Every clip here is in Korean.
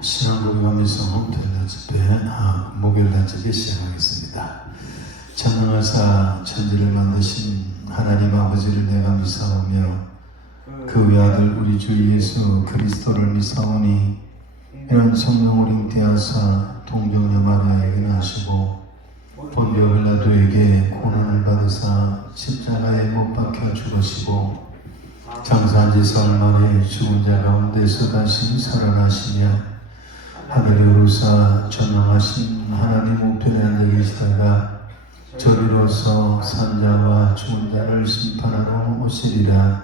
신앙고백하면서 토요일 집회 목요일 낮에 시작하겠습니다. 전능하사 천지를 만드신 하나님 아버지를 내가 미사오며 그 외아들 우리 주 예수 그리스도를 미사오니 이런 성령을 잉태하사 동정녀 마리아에게 나시고 본디오 빌라도에게 고난을 받으사 십자가에 못 박혀 죽으시고 장사한 지 사흘 만에 죽은 자 가운데서 다시 살아나시며 하늘에 오르사 전능하신 하나님 우편에 앉아 계시다가 저리로서 산자와 죽은 자를 심판하러 오시리라.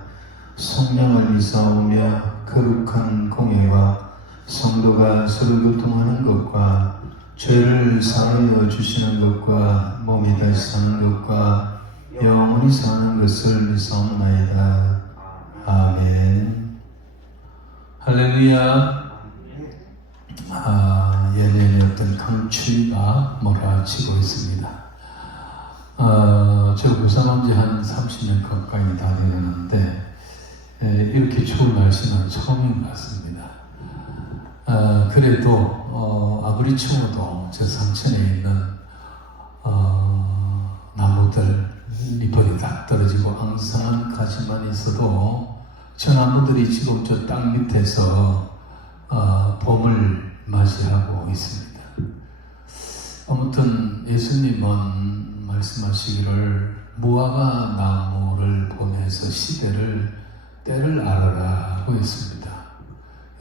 성령을 미사오며 거룩한 공예와 성도가 서로 교통하는 것과 죄를 사하여 주시는 것과 몸이 다시 사는 것과 영원히 사는 것을 미사옵나이다. 아멘. 할렐루야. 예년에 어떤 강추위가 몰아치고 있습니다. 저 부산한 지 한 30년 가까이 다 되었는데 이렇게 추운 날씨는 처음인 것 같습니다. 그래도 아무리 추워도 저 상천에 있는 나무들 잎이 다 떨어지고 앙상한 가지만 있어도 저 나무들이 지금 저 땅 밑에서 봄을 맞이하고 있습니다. 아무튼 예수님은 말씀하시기를 무화과 나무를 보면서 때를 알아라 하고 했습니다.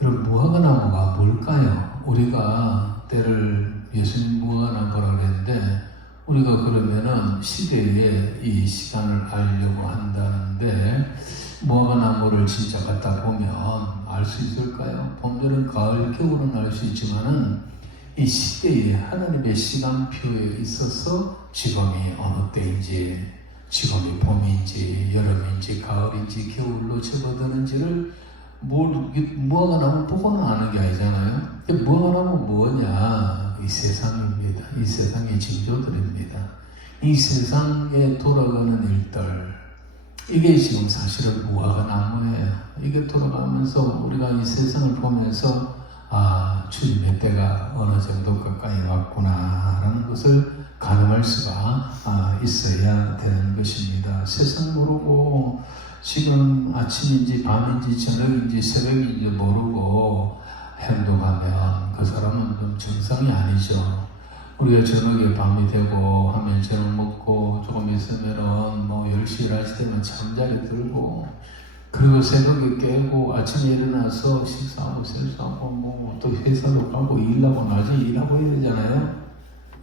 여러분, 무화과 나무가 뭘까요? 우리가 때를 예수님 무화과 나무라고 그랬는데 우리가 그러면은 시대에 이 시간을 알려고 한다는데 무화과 나무를 진짜 갖다 보면 알 수 있을까요? 봄들은 가을, 겨울은 알 수 있지만은 이 시대에 하나님의 시간표에 있어서 지금이 어느 때인지, 지금이 봄인지, 여름인지, 가을인지, 겨울로 접어드는지를 무화과 나무 보고는 아는 게 아니잖아요. 무화과 나무 뭐냐? 이 세상입니다. 이 세상의 징조들입니다. 이 세상에 돌아가는 일들, 이게 지금 사실은 무화과 나무예요. 이게 돌아가면서 우리가 이 세상을 보면서 주님의 때가 어느 정도 가까이 왔구나 라는 것을 가늠할 수가 있어야 되는 것입니다. 세상 모르고 지금 아침인지 밤인지 저녁인지 새벽인지 모르고 행동하면 그 사람은 좀 정상이 아니죠. 우리가 저녁에 밤이 되고 하면 저녁 먹고 조금 있으면은 10시, 11시 되면 잠자리 들고 그리고 새벽에 깨고 아침에 일어나서 식사하고 세수하고 또 회사로 가고 일하고 낮에 일하고 해야 되잖아요.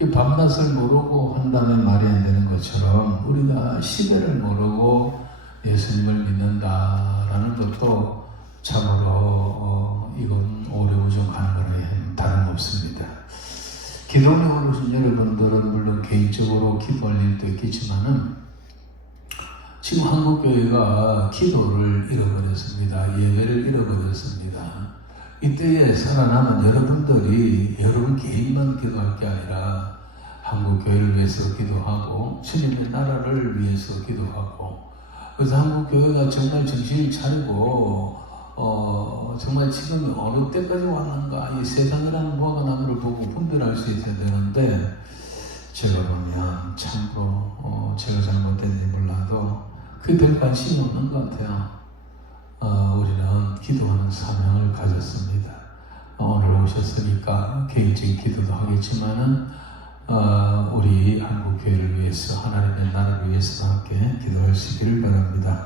이 밤낮을 모르고 한다면 말이 안 되는 것처럼 우리가 시대를 모르고 예수님을 믿는다라는 것도 참으로 이건 오래오정하는 거에 다름없습니다. 기도에 오르신 여러분들은 물론 개인적으로 기도할 일도 있겠지만은 지금 한국교회가 기도를 잃어버렸습니다. 예배를 잃어버렸습니다. 이때에 살아남은 여러분들이 여러분 개인만 기도할 게 아니라 한국교회를 위해서 기도하고 주님의 나라를 위해서 기도하고 그래서 한국교회가 정말 정신을 차리고 정말 지금 어느 때까지 왔는가 이 세상이라는 무화과 나무를 보고 분별할 수 있어야 되는데 제가 보면 참으로 제가 잘못된지 몰라도 그게 별 관심이 없는 것 같아요. 우리는 기도하는 사명을 가졌습니다. 오늘 오셨으니까 개인적인 기도도 하겠지만은 우리 한국교회를 위해서 하나님의 나라를 위해서 함께 기도하시기를 바랍니다.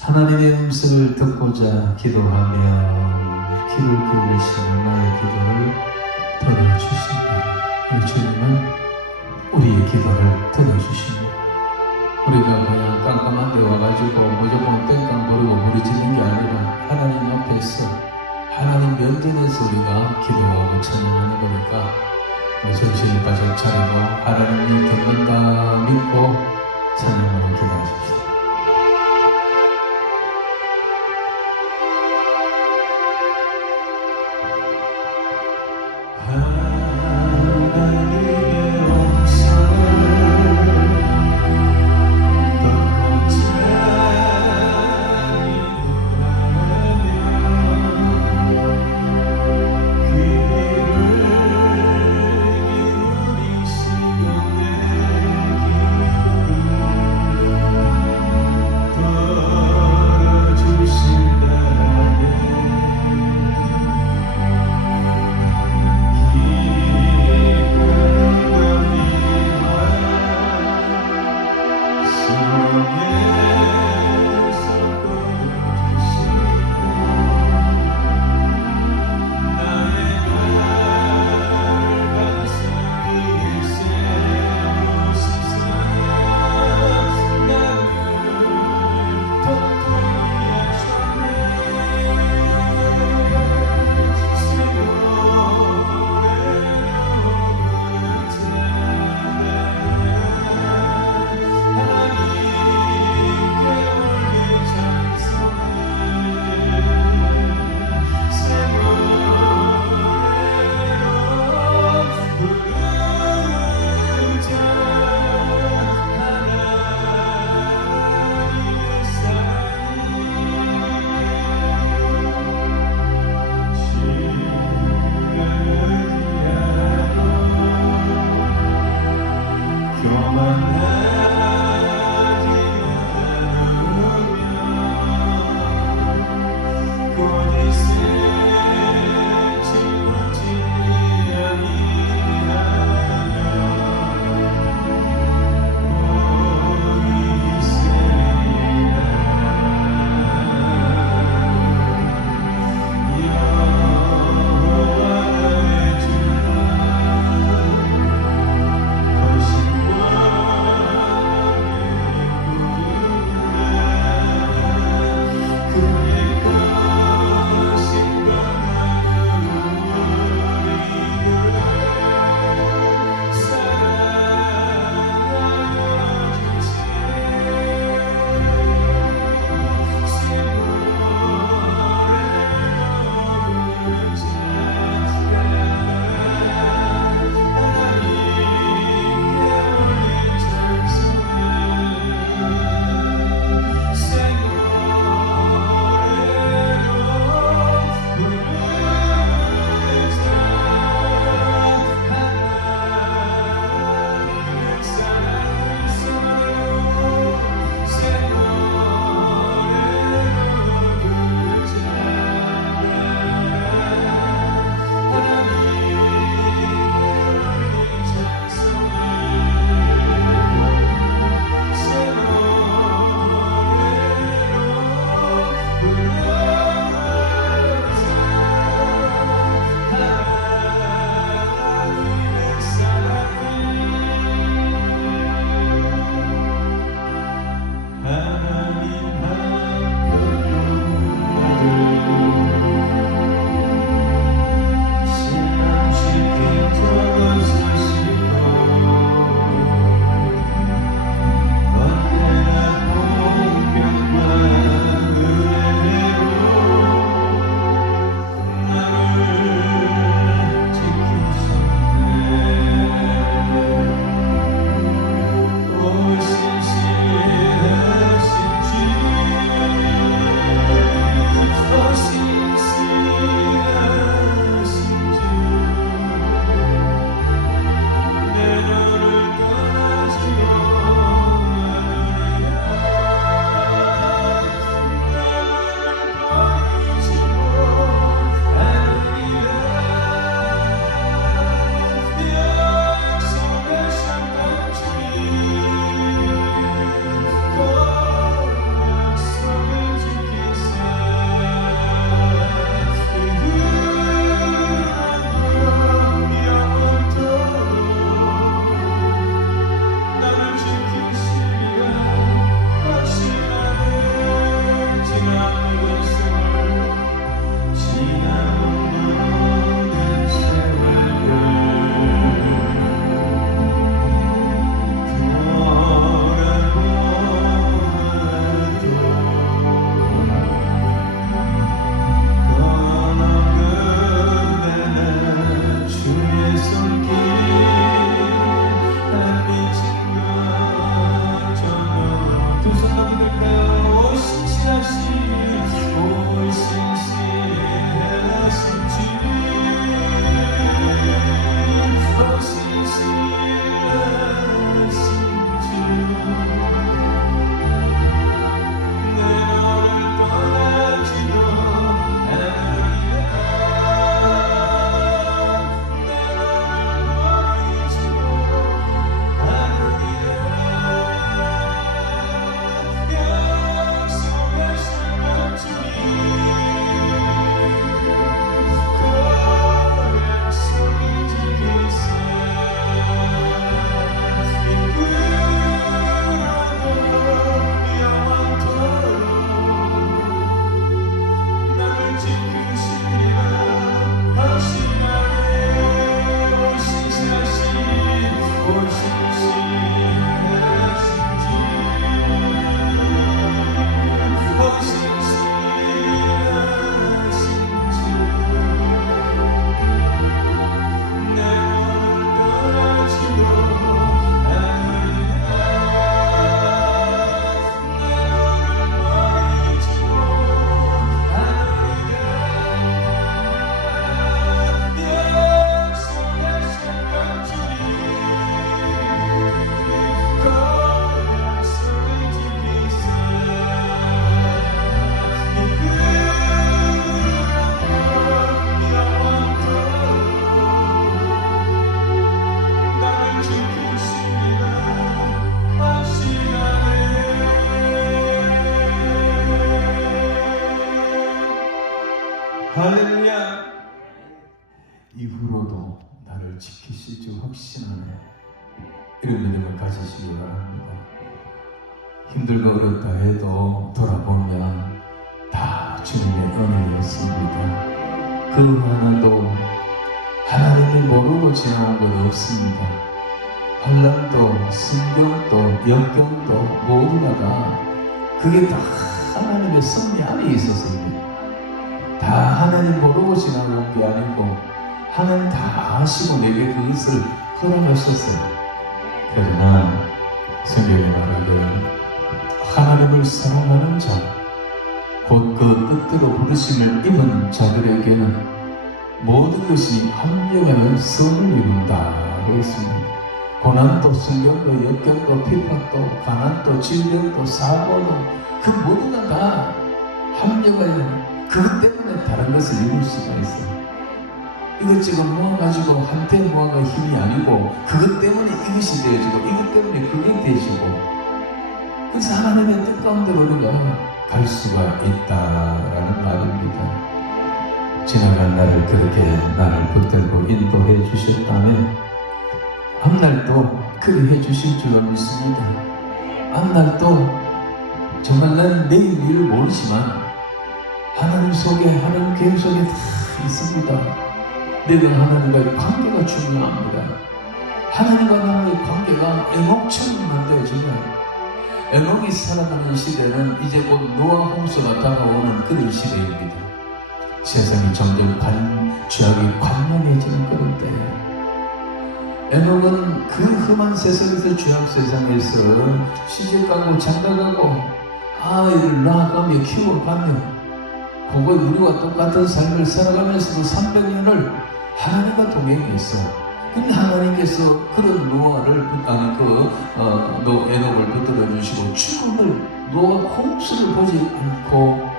하나님의 음성을 듣고자 기도하면 귀를 기울이시고 나의 기도를 들어주신다. 우리 주님은 우리의 기도를 들어주십니다. 우리가 그냥 깜깜한 데 와가지고 무조건 땡깡 부르고 부르짖는 게 아니라 하나님 앞에서 하나님 면전에서 우리가 기도하고 찬양하는 거니까 정신을 가져 차리고 하나님이 듣는다 믿고 찬양하고 기도하십시오. 그 이후로도 나를 지키실 줄 확신하네. 이런 믿음을 가지시기 바랍니다. 힘들고 어렵다 해도 돌아보면 다 주님의 은혜였습니다. 그 하나도 하나님이 모르고 지나온 것 없습니다. 환난도 순경도 역경도 모두가 다 그게 다 하나님의 섭리 안에 있었습니다. 다 하나님 모르고 지나온 게 아니고 하나님 다 아시고 내게 그것을 허락하셨어요. 그러나 성경에 말하기를 하나님을 사랑하는 자, 곧 그 뜻대로 부르심을 입은 자들에게는 모든 것이 합력하여 선을 이룬다고 했습니다. 고난도 순경도 역경도 핍박도 가난도 질병도 사고도 그 모두가 다 합력하여 그것 때문에 다른 것을 이룰 수가 있어요. 이것저것 모아가지고 한때 모아가 힘이 아니고 그것 때문에 이것이 되어지고 이것 때문에 그게 되어지고 그래서 하나님의 뜻 가운데 우리가 갈 수가 있다라는 말입니다. 지나간 날을 그렇게 나를 붙들고 인도해 주셨다면 한날도 그리 해 주실 줄 믿습니다. 한날도 정말 난 내일 일을 모르지만 하나님 속에 하나님 계획 속에 다 있습니다. 내가 하나님과의 관계가 중요합니다. 하나님과 나의 관계가 에녹처럼 만들어지면 에녹이 살아가는 시대는 이제 곧 노아 홍수가 다가오는 그런 시대입니다. 세상이 점점 죄악이 관명해지는 그런 때에 에녹은 그 험한 세상에서 죄악 세상에서 시집가고 장가가고 아이를 낳아가며 키워가며 그거 우리와 똑같은 삶을 살아가면서도 300년을 하나님과 동행했어. 근데 하나님께서 그런 노아를 에녹을 붙들어 주시고 죽음을 노아 홍수를 보지 않고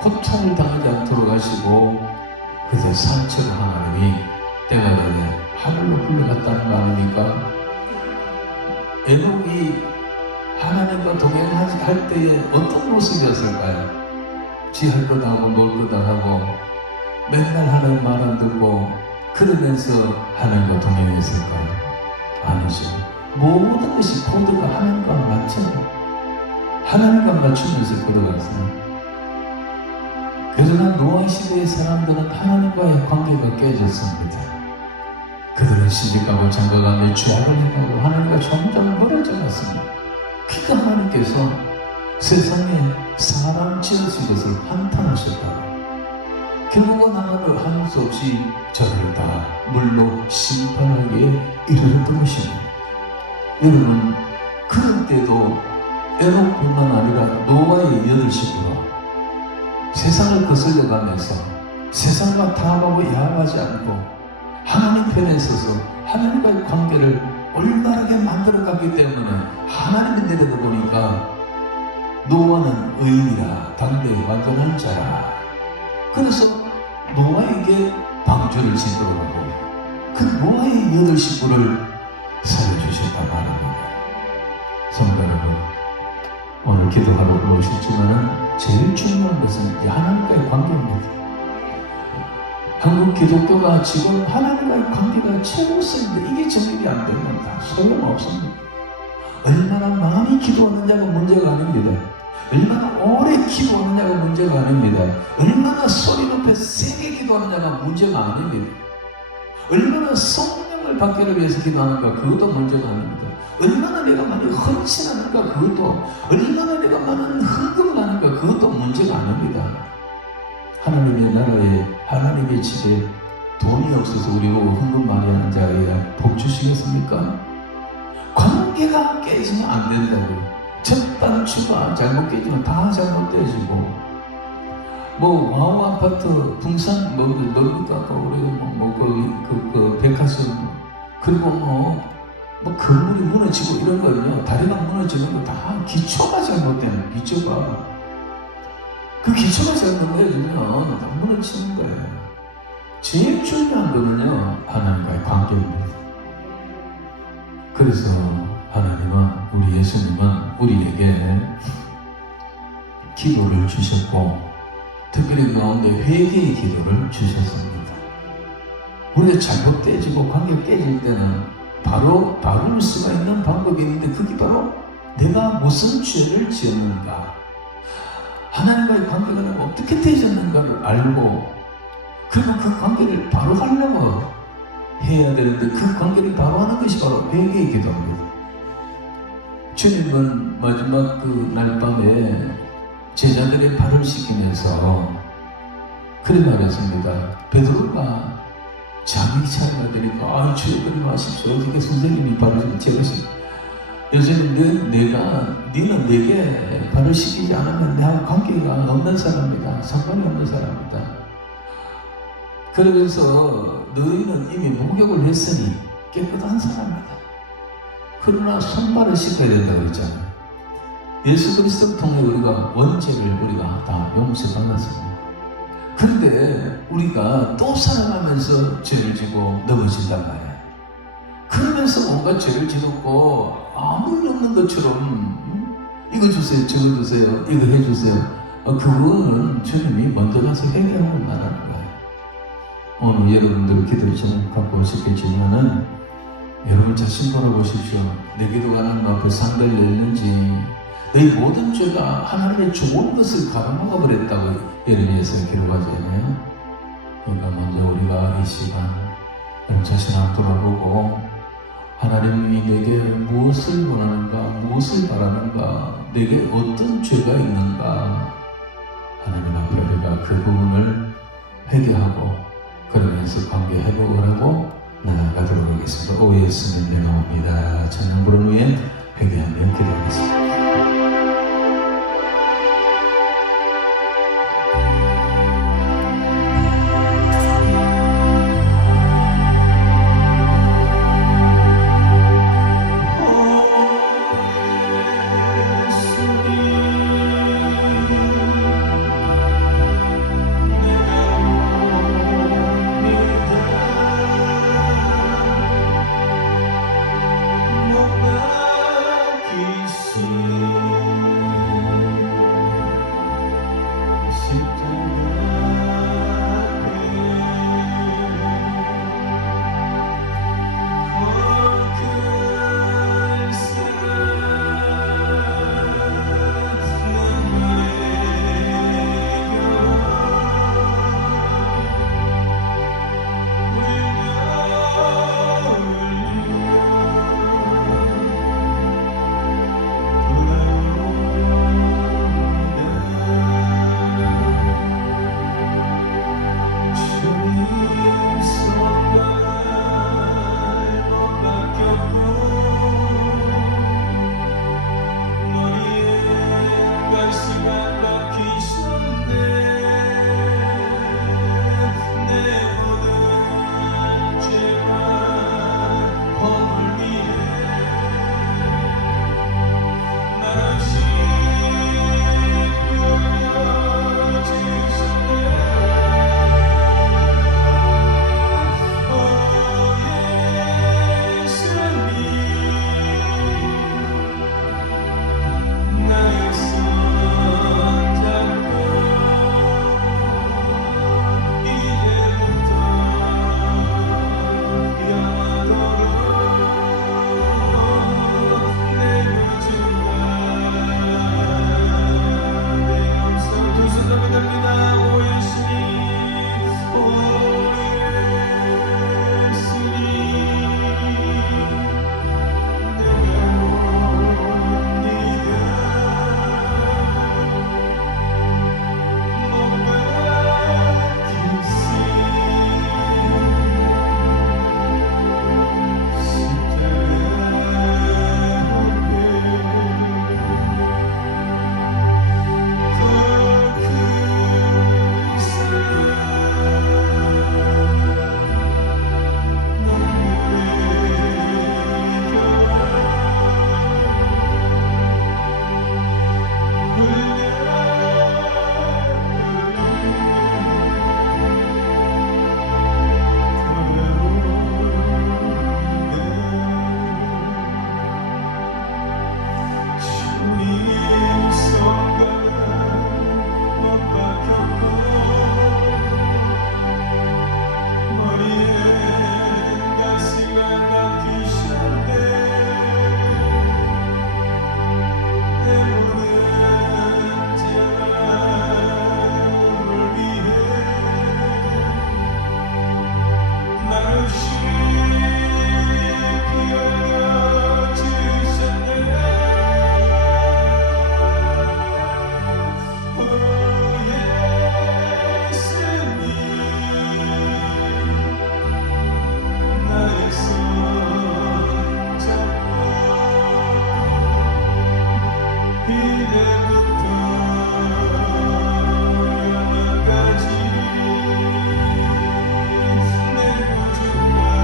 고통을 당하지 않도록 하시고 그래서 상처를 하나님이 때가 되네 하늘로 불러갔다는 거 아닙니까? 에녹이 하나님과 동행할 때에 어떤 모습이었을까요? 지 할 거다 하고 놀 거다 하고 맨날 하나님 말 안 듣고 그러면서 하나님과 동행했을까요? 아니죠. 모든 것이 코드가 하나님과 맞잖아요. 하나님과 맞추면서 걸어갔어요. 그러나 노아 시대의 사람들은 하나님과의 관계가 깨졌습니다. 그들은 시집가고 장가가며 죄악을 행하고 하나님과 점점 멀어져 갔습니다. 그러니까 하나님께서 세상에 사람 지으신 것을 한탄하셨다고. 결국은 하나님을 할 수 없이 저를 다 물로 심판하기에 이르렀던 것입니다. 여러분, 그런 때도 에녹뿐만 아니라 노아의 8식구가 세상을 거슬려가면서 세상과 타협하고 야합하지 않고 하나님 편에 서서 하나님과의 관계를 올바르게 만들어갔기 때문에 하나님이 내려다 보니까 노아는 의인이라 담대히 완전한 자라. 그래서 노아에게 방주를 짓도록 하고 그 노아의 8식구를 살려주셨단 말입니다. 성도 여러분, 오늘 기도하러 오셨지만은 제일 중요한 것은 하나님과의 관계입니다. 한국 기독교가 지금 하나님과의 관계가 최우선인데 이게 정립이 안 되면 다 소용없습니다. 얼마나 많이 기도하느냐가 문제가 아닙니다. 얼마나 오래 기도하느냐가 문제가 아닙니다. 얼마나 소리 높여 세게 기도하느냐가 문제가 아닙니다. 얼마나 성령을 받기를 위해서 기도하는가 그것도 문제가 아닙니다. 얼마나 내가 많이 헌신하는가 그것도, 얼마나 내가 많은 헌금을 하는가 그것도 문제가 아닙니다. 하나님의 나라에 하나님의 집에 돈이 없어서 우리 보고 헌금 많이 하는 자에게 복 주시겠습니까? 관계가 깨지면 안 된다고요. 첫 단추가 잘못 깨지면 다 잘못되어지고 뭐 와우 아파트 분산 뭡니까 우리 백화점 그리고 뭐 건물이 무너지고 이런 거는요 다리가 무너지는 거 다 기초가 잘못되는 기초가 그 기초가 잘못되어지면 다 무너지는 거예요. 제일 중요한 거는요 하나님과의 관계입니다. 그래서 하나님은 우리 예수님은 우리에게 기도를 주셨고 특별히 그 가운데 회개의 기도를 주셨습니다. 우리가 잘못 깨지고 관계가 깨질 때는 바로 바를 수가 있는 방법이 있는데, 그게 바로 내가 무슨 죄를 지었는가, 하나님과의 관계가 어떻게 되어졌는가를 알고, 그리고 그 관계를 바로 하려고 해야 되는데, 그 관계를 바로 하는 것이 바로 회개의 기도입니다. 주님은 마지막 그 날밤에 제자들의 발을 씻기면서 그래 말했습니다. 베드로가 자기 차례가 되니까 주여 그리 마십시오. 어떻게 선생님이 발을 씻기, 제가 요즘 니는 내게 발을 씻기지 않으면 내하고 관계가 없는 사람이다. 상관이 없는 사람이다. 그러면서 너희는 이미 목욕을 했으니 깨끗한 사람이다. 그러나 손발을 씻어야 된다고 그랬잖아요. 예수 그리스도를 통해 우리가 원죄를 우리가 다 용서받았습니다. 그런데 우리가 또 살아가면서 죄를 지고 넘어진단 말이에요. 그러면서 뭔가 죄를 지었고 아무 일 없는 것처럼 이거 주세요, 저거 주세요, 이거 해주세요. 그거는 주님이 먼저 가서 해결하고 나라는 거예요. 오늘 여러분들 기도 제목 갖고 오셨겠지만은 여러분 자신 돌아보십시오. 내 기도가 하나님 앞에 상대를 냈는지, 너희 모든 죄가 하나님의 좋은 것을 가로막아 버렸다고 예레미야에서 기록하잖아요. 그러니까 먼저 우리가 이 시간 여러분 자신 앞 돌아보고, 하나님이 내게 무엇을 원하는가, 무엇을 바라는가, 내게 어떤 죄가 있는가, 하나님 앞에 우리가 그 부분을 회개하고 그러면서 관계 회복을 하고 나아가도록 하겠습니다. 오 예수님 내가 옵니다. 찬양 부른 후에 회개하며 기도하겠습니다. See 이제부터 영원까지 내 구주가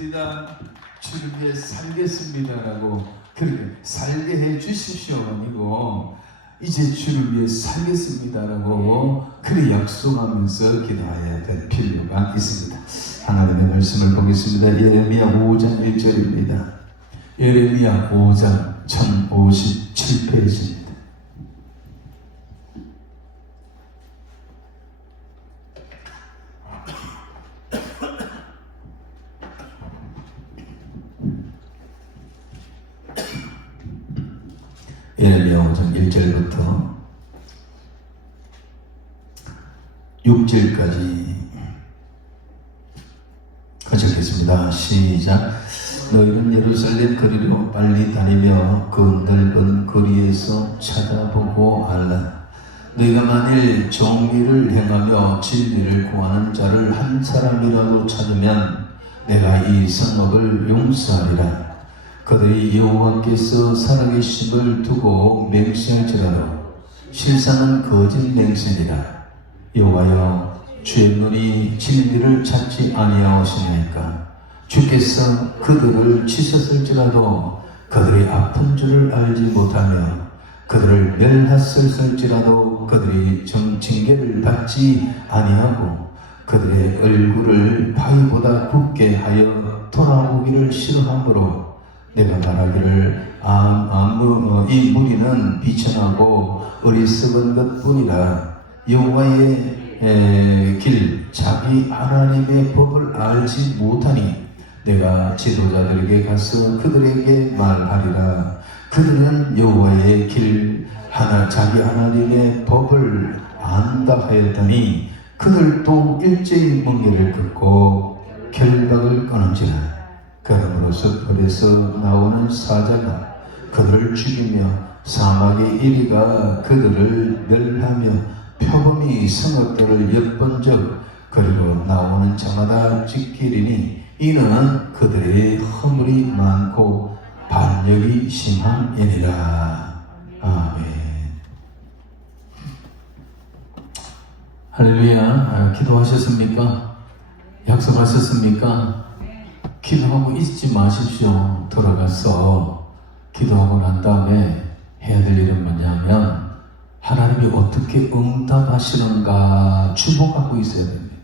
살겠습니다. 주를 위해 살겠습니다라고 그렇게 살게 해 주십시오 아니고 이제 주를 위해 살겠습니다라고 그렇게 약속하면서 기도해야 될 필요가 있습니다. 하나님의 말씀을 보겠습니다. 예레미야 5장 1절입니다. 예레미야 5장 1057페이지입니다. 예레미야 5장 1절부터 6절까지 적겠습니다. 시작. 너희는 예루살렘 거리로 빨리 다니며 그 넓은 거리에서 찾아보고 알라. 너희가 만일 정의를 행하며 진리를 구하는 자를 한 사람이라도 찾으면 내가 이 성읍을 용서하리라. 그들이 여호와께서 살아계심을 두고 맹세할지라도 실상은 거짓 맹세니라. 여호와여, 주의 눈이 진리를 찾지 아니하시나이까. 주께서 그들을 치셨을지라도 그들이 아픈 줄을 알지 못하며 그들을 멸하셨을지라도 그들이 징계를 받지 아니하고 그들의 얼굴을 바위보다 굽게 하여 돌아오기를 싫어하므로 내가 말하기를 이 무리는 비천하고 어리석은 것뿐이라. 여호와의 길 자기 하나님의 법을 알지 못하니 내가 지도자들에게 가서 그들에게 말하리라. 그들은 여호와의 길 자기 하나님의 법을 안다 하였더니 그들도 일제히 멍에를 긋고 결박을 끊은지라. 그러므로서 벌에서 나오는 사자가 그들을 죽이며 사막의 이리가 그들을 멸하며 표범이 성읍들을 엿본적 그리고 나오는 자마다 찢기리니 이는 그들의 허물이 많고 반역이 심함이니라. 아멘. 할렐루야. 기도하셨습니까? 약속하셨습니까? 기도하고 잊지 마십시오. 돌아가서 기도하고 난 다음에 해야 될 일은 뭐냐면 하나님이 어떻게 응답하시는가 주목하고 있어야 됩니다.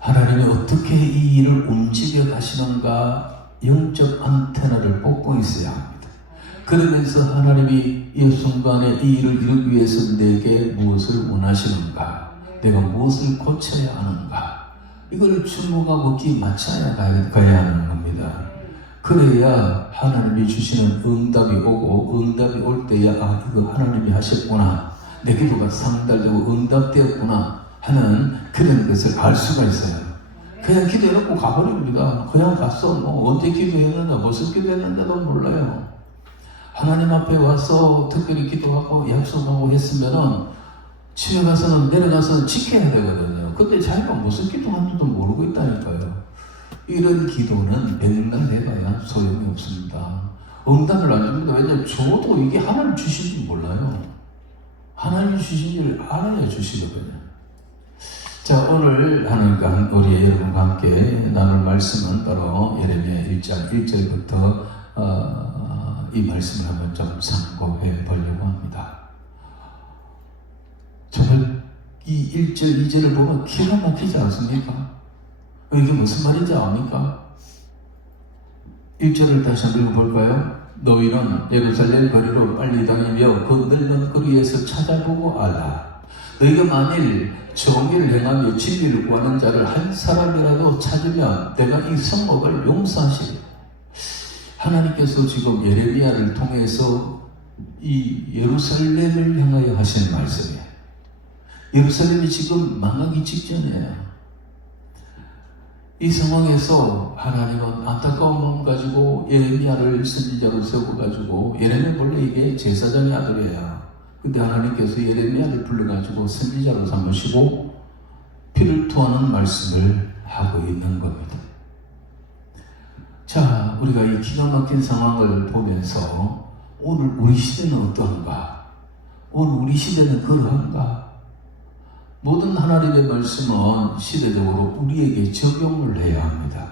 하나님이 어떻게 이 일을 움직여 가시는가 영적 안테나를 뽑고 있어야 합니다. 그러면서 하나님이 이 순간에 이 일을 이루기 위해서 내게 무엇을 원하시는가, 내가 무엇을 고쳐야 하는가, 이걸 주목하고 귀 맞춰야 가야 하는 겁니다. 그래야 하나님이 주시는 응답이 오고 응답이 올 때야 이거 하나님이 하셨구나, 내 기도가 상달되고 응답되었구나 하는 그런 것을 알 수가 있어요. 그냥 기도해놓고 가버립니다. 그냥 갔어. 언제 기도했는가 무슨 기도했는지도 몰라요. 하나님 앞에 와서 특별히 기도하고 약속하고 했으면은 집에 가서는 내려가서는 지켜야 되거든요. 근데 자기가 무슨 기도하는지도 모르고 있다니까요. 이런 기도는 맨날 해봐야 소용이 없습니다. 응답을 안 줍니다. 왜냐하면 저도 이게 하나님 주신 줄 몰라요. 하나님 주신 줄 알아야 주시거든요. 자, 오늘 하나님과 우리 여러분과 함께 나눌 말씀은 바로 예레미야 1장 1절부터 이 말씀을 한번 좀 참고해 보려고 합니다. 정말 이 1절, 2절을 보면 기가 막히지 않습니까? 이게 무슨 말인지 압니까? 1절을 다시 한번 읽어볼까요? 너희는 예루살렘 거리로 빨리 다니며 그 넓은 거리에서 찾아보고 알라. 너희가 만일 정의를 행하며 진리를 구하는 자를 한 사람이라도 찾으면 내가 이 성읍을 용서하시리라. 하나님께서 지금 예레미야를 통해서 이 예루살렘을 향하여 하시는 말씀이에요. 예루살렘이 지금 망하기 직전이에요. 이 상황에서 하나님은 안타까운 마음 가지고 예레미야를 선지자로 세워가지고, 예레미야 원래 이게 제사장의 아들이에요. 근데 하나님께서 예레미야를 불러가지고 선지자로 삼으시고 피를 토하는 말씀을 하고 있는 겁니다. 자, 우리가 이 기가 막힌 상황을 보면서 오늘 우리 시대는 어떠한가? 오늘 우리 시대는 그러한가? 모든 하나님의 말씀은 시대적으로 우리에게 적용을 해야 합니다.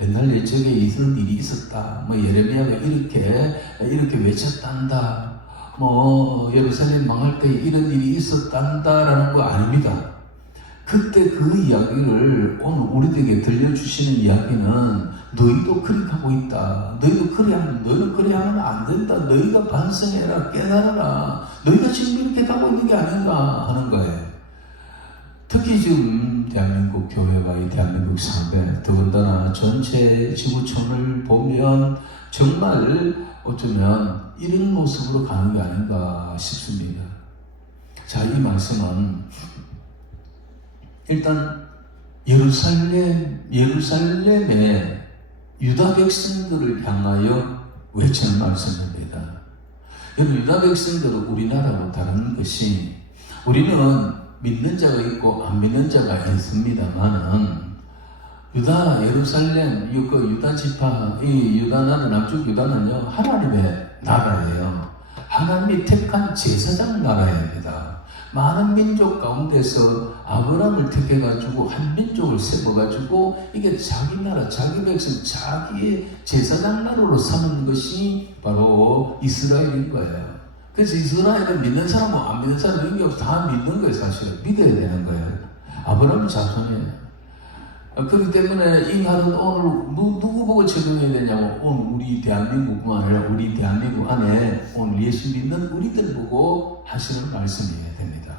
옛날 옛적에 이런 일이 있었다. 뭐 예레미야가 이렇게 외쳤단다. 뭐 예루살렘 망할 때 이런 일이 있었단다라는 거 아닙니다. 그때 그 이야기를 오늘 우리에게 들려주시는 이야기는 너희도 그렇게 하고 있다. 너희는 그래 하면 안 된다. 너희가 반성해라. 깨달아라. 너희가 지금 이렇게 하고 있는 게 아닌가 하는 거예요. 특히 지금 대한민국 교회와 이 대한민국 사회, 더군다나 전체 지구촌을 보면 정말 어쩌면 이런 모습으로 가는 게 아닌가 싶습니다. 자, 이 말씀은 일단 예루살렘의 유다 백성들을 향하여 외치는 말씀입니다. 여러분, 유다 백성들은 우리나라와 다른 것이, 우리는 믿는 자가 있고 안 믿는 자가 있습니다만은, 예루살렘, 유다 지파, 이 유다 나라, 남쪽 유다는요, 하나님의 나라예요. 하나님이 택한 제사장 나라입니다. 많은 민족 가운데서 아브라함을 택해가지고 한 민족을 세워가지고 이게 자기 나라, 자기 백성, 자기의 제사장 나라로 삼은 것이 바로 이스라엘인 거예요. 그래서 이스라엘을 믿는 사람은 안 믿는 사람 의미 없어. 다 믿는 거예요. 사실은 믿어야 되는 거예요. 아브라함 자손이에요. 그렇기 때문에 이 말은 오늘 누구 보고 적용해야 되냐면, 오늘 우리 대한민국만 아니라 우리 대한민국 안에 오늘 예수 믿는 우리들 보고 하시는 말씀이어야 됩니다.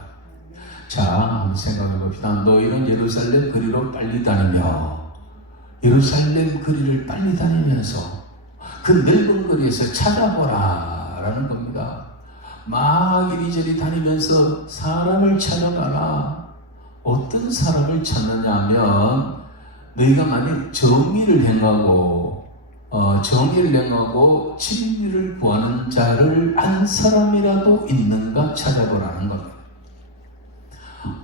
자, 한번 생각해 봅시다. 너희는 예루살렘 거리로 빨리 다니며, 예루살렘 거리를 빨리 다니면서 그 넓은 거리에서 찾아보라 라는 겁니다. 막 이리저리 다니면서 사람을 찾아가라. 어떤 사람을 찾느냐 하면, 너희가 만약 정의를 행하고 진리를 구하는 자를 한 사람이라도 있는가 찾아보라는 겁니다.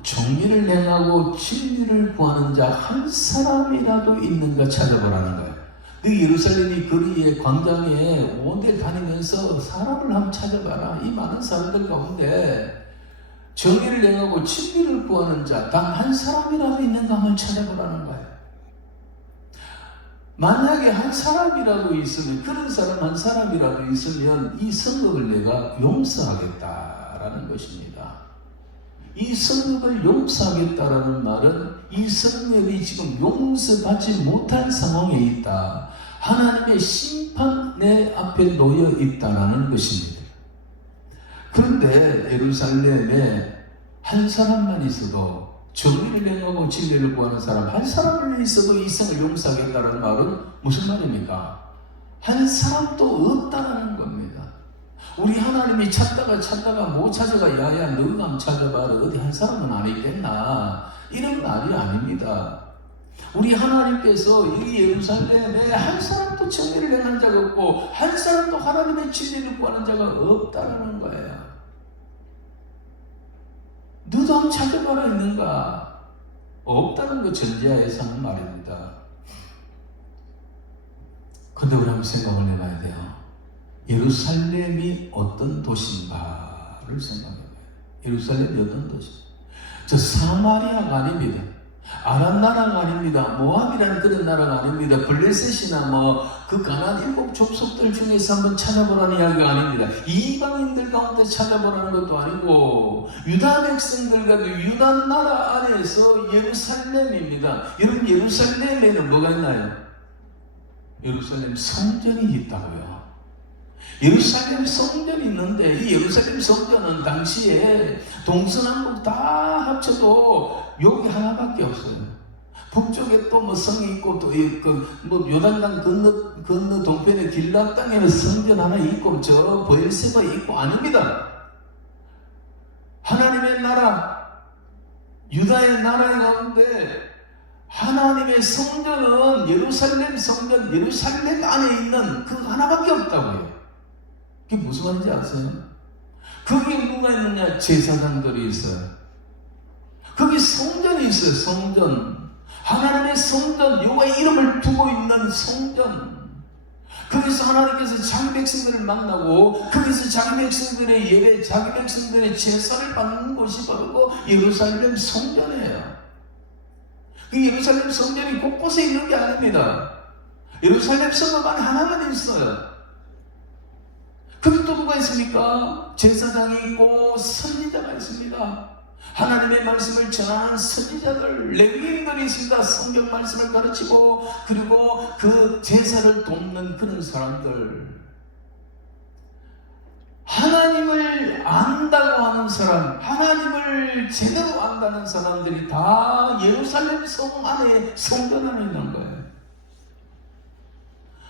정의를 행하고 진리를 구하는 자 한 사람이라도 있는가 찾아보라는 거예요. 그 예루살렘이 거리에 광장에 온데 다니면서 사람을 한번 찾아봐라. 이 많은 사람들 가운데 정의를 행하고 진리를 구하는 자 단 한 사람이라도 있는가 한번 찾아보라는 거예요. 만약에 한 사람이라도 있으면, 그런 사람 한 사람이라도 있으면 이 성벽을 내가 용서하겠다라는 것입니다. 이 성벽을 용서하겠다라는 말은 이 성벽이 지금 용서받지 못한 상황에 있다. 하나님의 심판 내 앞에 놓여 있다라는 것입니다. 그런데 예루살렘에 한 사람만 있어도, 정의를 행하고 진리를 구하는 사람 한 사람만 있어도 이 성을 용서하겠다는 말은 무슨 말입니까? 한 사람도 없다는 겁니다. 우리 하나님이 찾다가 못 찾아가, 야야 너가 한번 찾아봐라, 어디 한 사람은 안 있겠나, 이런 말이 아닙니다. 우리 하나님께서 이 예루살렘에 한 사람도 정의를 행하는 자가 없고 한 사람도 하나님의 진리를 구하는 자가 없다는 거예요. 너도 한번 찾아봐라 있는가? 없다는 거 전제하에서 하는 말입니다. 근데 우리 한번 생각을 해봐야 돼요. 예루살렘이 어떤 도시인가를 생각해봐요. 예루살렘이 어떤 도시? 저 사마리아가 아닙니다. 아람 나라가 아닙니다. 모압이라는 그런 나라가 아닙니다. 블레셋이나 그 가나안 일곱 족속들 중에서 한번 찾아보라는 이야기가 아닙니다. 이방인들 가운데 찾아보라는 것도 아니고, 유다 백성들과도 유다 나라 안에서 예루살렘입니다. 여러분, 예루살렘에는 뭐가 있나요? 예루살렘 성전이 있다고요. 예루살렘 성전이 있는데, 이 예루살렘 성전은 당시에 동서남북 다 합쳐도 여기 하나밖에 없어요. 북쪽에 또 성이 있고, 또 요단강 건너 동편의 길라 땅에는 성전 하나 있고, 저 보엘세바 있고, 아닙니다. 하나님의 나라, 유다의 나라 가운데 하나님의 성전은 예루살렘 성전, 예루살렘 안에 있는 그 하나밖에 없다고요. 그게 무슨 말인지 아세요? 거기에 누가 있느냐? 제사장들이 있어요. 거기 성전이 있어요. 성전. 하나님의 성전, 여호와의 이름을 두고 있는 성전. 거기서 하나님께서 자기 백성들을 만나고, 거기서 자기 백성들의 예배, 자기 백성들의 제사를 받는 곳이 바로 예루살렘 성전이에요. 그 예루살렘 성전이 곳곳에 있는 게 아닙니다. 예루살렘 성읍 안에 하나만 있어요. 그리고 또 누가 있습니까? 제사장이 있고 선지자가 있습니다. 하나님의 말씀을 전하는 선지자들, 레위인들이 있습니다. 성경 말씀을 가르치고 그리고 그 제사를 돕는 그런 사람들. 하나님을 안다고 하는 사람, 하나님을 제대로 안다는 사람들이 다 예루살렘 성 안에, 성전 안에 있는 거예요.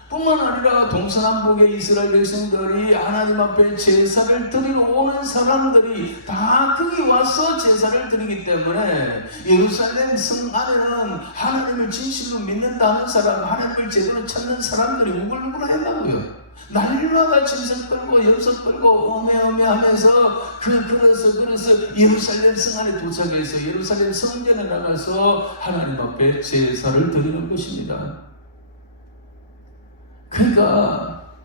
뿐만 아니라 동서남북의 이스라엘 백성들이 하나님 앞에 제사를 드리러 오는 사람들이 다 거기 와서 제사를 드리기 때문에 예루살렘 성 안에는 하나님을 진실로 믿는다는 사람, 하나님을 제대로 찾는 사람들이 우글우글했다고요. 날마다 짐승 끌고 엽서 끌고 어메어메하면서 그래서 예루살렘 성 안에 도착해서 예루살렘 성전에 나가서 하나님 앞에 제사를 드리는 것입니다. 그러니까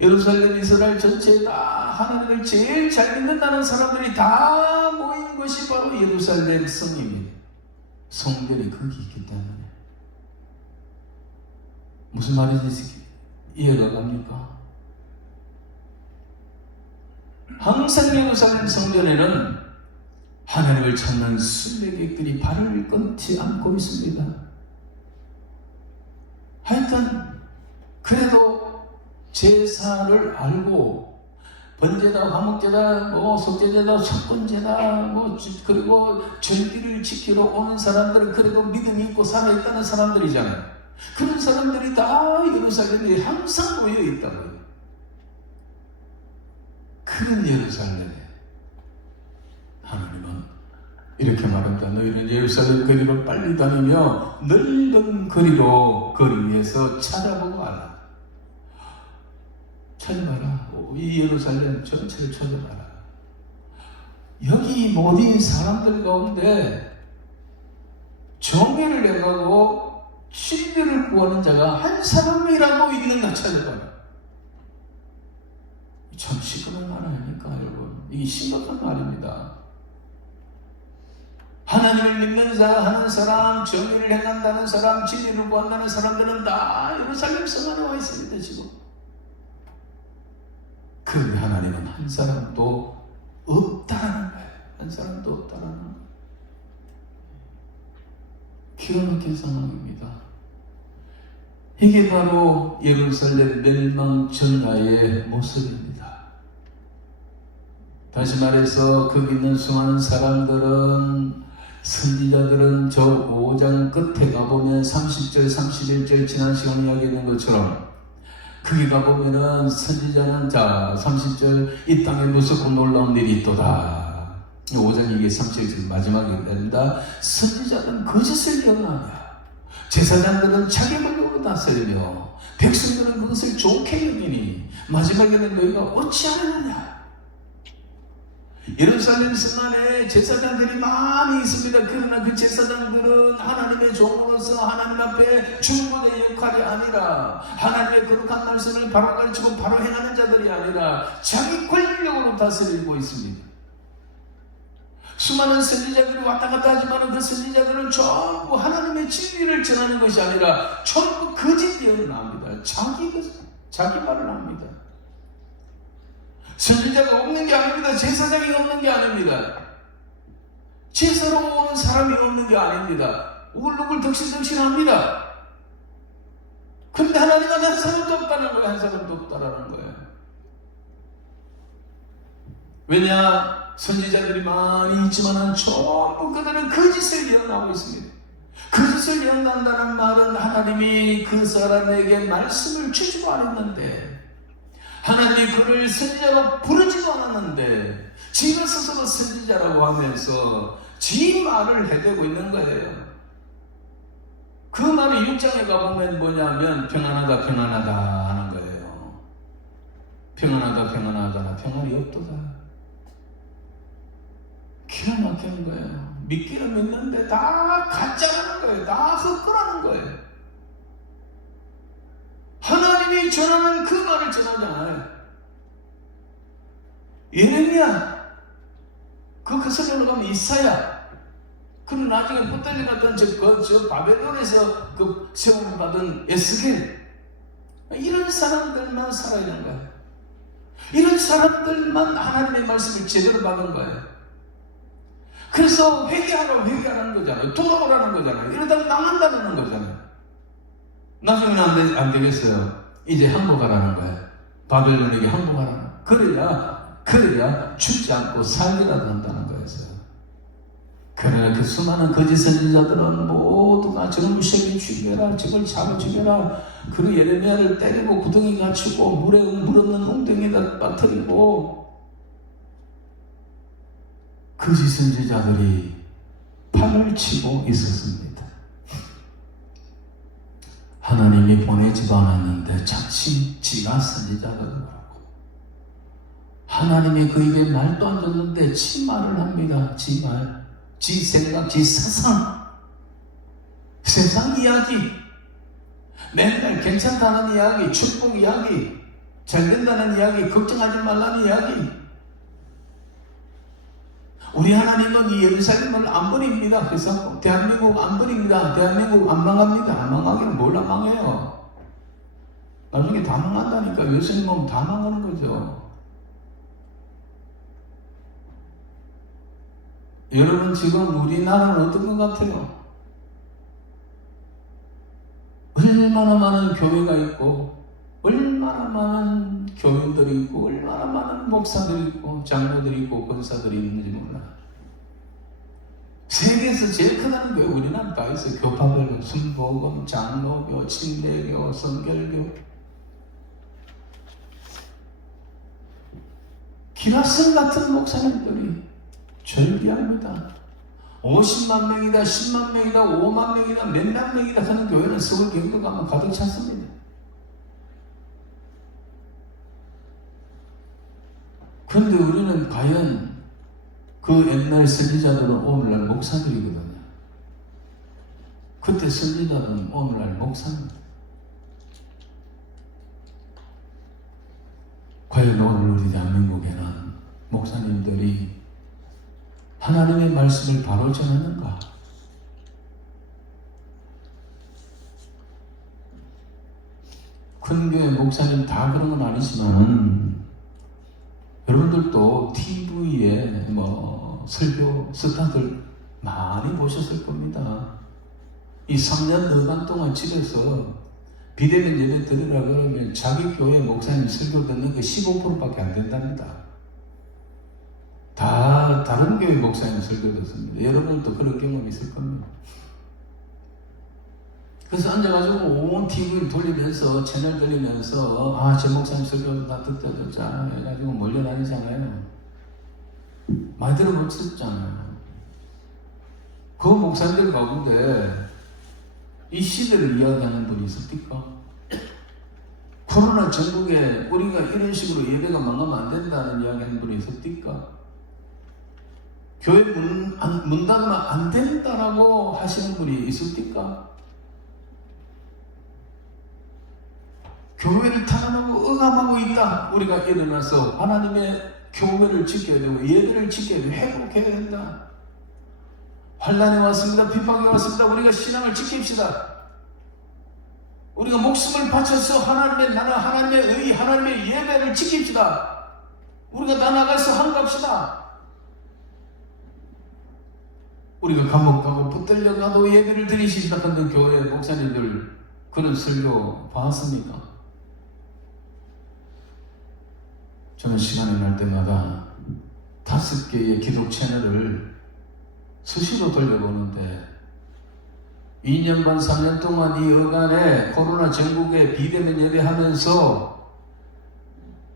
예루살렘 이스라엘 전체에 다 하나님을 제일 잘 믿는다는 사람들이 다 모인 것이 바로 예루살렘 성입니다. 성전이 거기 있기 때문에. 무슨 말인지 이해가 갑니까? 항상 예루살렘 성전에는 하나님을 찾는 순례객들이 발을 끊지 않고 있습니다. 하여튼 그래도 제사를 알고 번제다, 화목제다, 속죄제다, 속건제다, 그리고 절기를 지키러 오는 사람들은 그래도 믿음이 있고 살아있다는 사람들이잖아요. 그런 사람들이 다 예루살렘에 항상 모여 있다고요. 그런 예루살렘에 하나님은 이렇게 말합니다. 너희는 예루살렘 거리로 빨리 다니며 넓은 거리로 거리 위에서 찾아보고 알아. 찾아봐라. 이 예루살렘 전체를 찾아봐라. 여기 모든 사람들 가운데 정의를 내가고 진리를 구하는 자가 한 사람이라도 있는가 찾아봐라. 참 심각한 말 아닙니까, 여러분? 이게 심각한 말입니다. 하나님을 믿는 자, 하는 사람, 정의를 행한다는 사람, 진리를 구한다는 사람들은 다 예루살렘 성 안에 와 있습니다, 지금. 그런데 하나님은 한 사람도 없다라는 거예요. 한 사람도 없다라는 거예요. 기가 막힌 상황입니다. 이게 바로 예루살렘 멸망 전야의 모습입니다. 다시 말해서 거기 있는 수많은 사람들은, 선지자들은 저 5장 끝에 가보면 30절, 31절 지난 시간에 이야기했는 것처럼 거기 가보면은 선지자는 30절 이 땅에 무섭고 놀라운 일이 있도다. 5장 이게 30절 마지막에 된다. 선지자는 거짓을 예언하며 제사장들은 자기 권력으로 다스리며 백성들은 그것을 좋게 여기니 마지막에는 너희가 어찌 하느냐. 예루살렘 성 안에 제사장들이 많이 있습니다. 그러나 그 제사장들은 하나님의 종으로서 하나님 앞에 중보의 역할이 아니라 하나님의 거룩한 말씀을 바로 가르치고 바로 행하는 자들이 아니라 자기 권력으로 다스리고 있습니다. 수많은 선지자들이 왔다 갔다 하지만 그 선지자들은 전부 하나님의 진리를 전하는 것이 아니라 전부 거짓 예언을 합니다. 자기 말을 합니다. 선지자가 없는 게 아닙니다. 제사장이 없는 게 아닙니다. 제사로 오는 사람이 없는 게 아닙니다. 우글우글 덕실덕실합니다. 그런데 하나님은 한 사람도 없다는 거예요. 한 사람도 없다라는 거예요. 왜냐? 선지자들이 많이 있지만 전부 그들은 거짓을 예언하고 있습니다. 거짓을 예언한다는 말은 하나님이 그 사람에게 말씀을 주지도 않았는데, 하나님이 그를 선지자로 부르지도 않았는데 지가 스스로 선지자라고 하면서 지 말을 해대고 있는 거예요. 그 말이 6장에 가보면 뭐냐면 평안하다 평안하다 하는 거예요. 평안하다 평안하다 평안이 없도다. 기가 막히는 거예요. 믿기는 믿는데 다 가짜라는 거예요. 다 헛거라는 거예요. 하나님이 전하는 그 말을 전하지 않아요. 예레미야, 그 설명을 가면 이사야, 그리고 나중에 붓달리 갔던 저 바벨론에서 그 세움을 받은 에스겔, 이런 사람들만 살아있는 거예요. 이런 사람들만 하나님의 말씀을 제대로 받은 거예요. 그래서 회개하라는 거잖아요. 돌아오라는 거잖아요. 이러다가 망한다는 거잖아요. 나중에는 안 되겠어요. 이제 항복하라는 거예요. 바벨론에게 항복하라는 거예요. 그래야 죽지 않고 살기라도 한다는 거였어요. 그러나 그 수많은 거짓 선지자들은 모두가 저놈 새끼 죽여라, 저걸 잡아 죽여라, 그 예레미야를 때리고 구덩이 갇히고 물 없는 웅덩이에다 빠뜨리고, 거짓 선지자들이 판을 치고 있었습니다. 하나님이 보내지도 않았는데 자칫 지가 선지자들을 그러고, 하나님이 그 입에 말도 안 줬는데 지 말을 합니다. 지 말, 지 생각, 지 사상, 세상 이야기, 맨날 괜찮다는 이야기, 축복 이야기, 잘 된다는 이야기, 걱정하지 말라는 이야기. 우리 하나님은 이 예루살렘을 안 버립니다. 그래서 대한민국 안 버립니다. 대한민국 안 망합니다. 안 망하기는 뭘 안 망해요. 나중에 다 망한다니까. 예수님은 다 망하는 거죠. 여러분, 지금 우리나라는 어떤 것 같아요? 얼마나 많은 교회가 있고, 얼마나 많은 교인들이 있고, 얼마나 많은 목사들이 있고, 장로들이 있고, 권사들이 있는지 몰라요. 세계에서 제일 크다는 교회 우리나라 다 있어요. 교파별로 순복음, 장로교, 침례교, 성결교. 기라성 같은 목사님들이 절비합니다. 50만 명이다, 10만 명이다, 5만 명이다, 몇만 명이다 하는 교회는 서울 경도 가면 가득 찼습니다. 그런데 우리는 과연 그 옛날 선지자들은 오늘날 목사들이거든요. 그때 선지자들은 오늘날 목사입니다. 과연 오늘 우리 대한민국에는 목사님들이 하나님의 말씀을 바로 전하는가? 큰 교회 목사님 다 그런 건 아니지만 여러분들도 TV에 설교 스타들 많이 보셨을 겁니다. 이 3년 너간 동안 집에서 비대면 예배 드리라 그러면 자기 교회 목사님 설교 듣는 게 15%밖에 안 된답니다. 다 다른 교회 목사님 설교 듣습니다. 여러분도 그런 경험이 있을 겁니다. 그래서 앉아가지고 온 TV를 돌리면서 채널 돌리면서 제 목사님 설교 다 듣자 해가지고 몰려다니잖아요. 많이 들어보셨잖아요. 그 목사님들 가운데 이 시대를 이야기하는 분이 있습니까? 코로나 전국에 우리가 이런 식으로 예배가 망하면 안 된다는 이야기하는 분이 있습니까? 교회 문 닫으면 안 된다라고 하시는 분이 있습니까? 교회를 탄압하고 억압하고 있다. 우리가 일어나서 하나님의 교회를 지켜야 되고 예배를 지켜야 되고 회복해야 된다. 환난이 왔습니다. 핍박이 왔습니다. 우리가 신앙을 지킵시다. 우리가 목숨을 바쳐서 하나님의 나라, 하나님의 의, 하나님의 예배를 지킵시다. 우리가 다 나가서 항갑시다. 우리가 감옥 가고 붙들려 가도 예배를 드리시다 하는 교회 목사님들 그런 설교 봤습니까? 저는 시간이 날 때마다 5개의 기독 채널을 수시로 돌려보는데 2년 반 3년 동안 이 어간에 코로나 전국에 비대면 예배하면서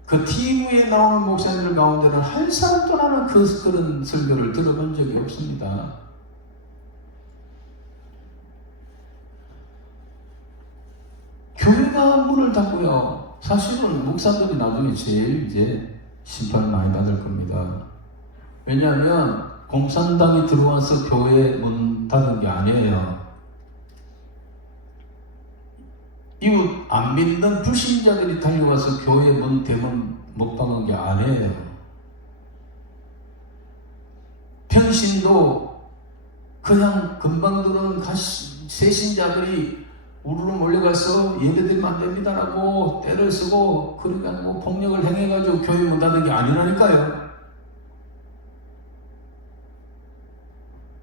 그 TV에 나오는 목사님들 가운데는 한 사람도 나는 그런 설교를 들어본 적이 없습니다. 교회가 문을 닫고요. 사실은 목사들이 나중에 제일 이제 심판을 많이 받을 겁니다. 왜냐하면 공산당이 들어와서 교회 문 닫은 게 아니에요. 이웃 안 믿는 불신자들이 달려와서 교회 문 대문 못 박은 게 아니에요. 평신도 그냥 금방 들어온 새신자들이 우르르 몰려가서 예배드리면 안 됩니다라고 때를 쓰고 그러니까 뭐 폭력을 행해가지고 교회 문 닫는 게 아니라니까요.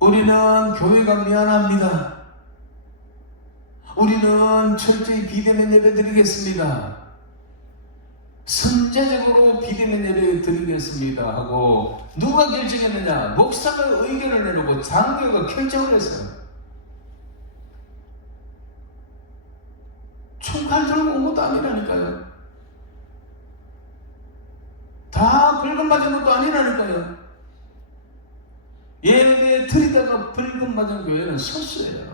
우리는 교회가 미안합니다. 우리는 철저히 비대면 예배 드리겠습니다. 선제적으로 비대면 예배 드리겠습니다 하고 누가 결정했느냐? 목사가 의견을 내놓고 장로가 결정을 했어요. 총칼 들고 온 것도 아니라니까요. 다 벌금 맞은 것도 아니라니까요. 예배 드리다가 벌금 맞은 교회는 소수예요.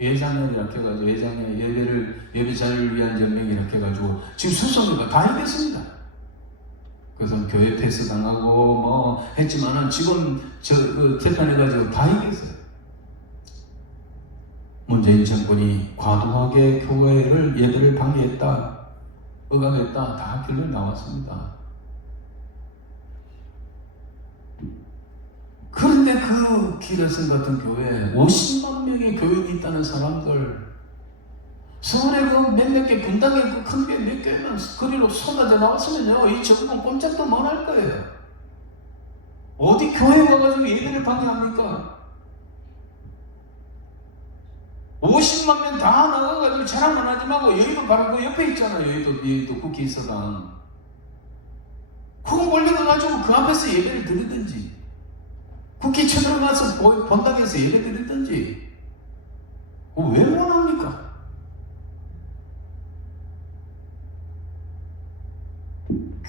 예장년이라고 해가지고 예장년 예배 자유를 위한 연맹이라고 해가지고 지금 소송료가 다 이겼습니다. 그래서 교회 패스 당하고 뭐 했지만은 지금 재판해가지고 다 이겼어요. 문재인 정권이 과도하게 교회를 예배를 방해했다, 억압했다, 다 결론 나왔습니다. 그런데 그 기레슨 같은 교회에 50만 명의 교인이 있다는 사람들, 서울에 그 몇몇 개 분당에 그 큰 게 몇 개만 거리로 쏟아져 나왔으면요, 이 정권 꼼짝도 못 할 거예요. 어디 교회 와가지고 예배를 방해합니까? 50만 명 다 나가가지고 자랑만 하지 말고 여의도 바로 그 옆에 있잖아요. 여의도 국회의사당. 그거 몰려가가지고 그 앞에서 예배를 드리든지, 국회 쳐들어가서 본당에서 예배 드리든지, 왜 원합니까?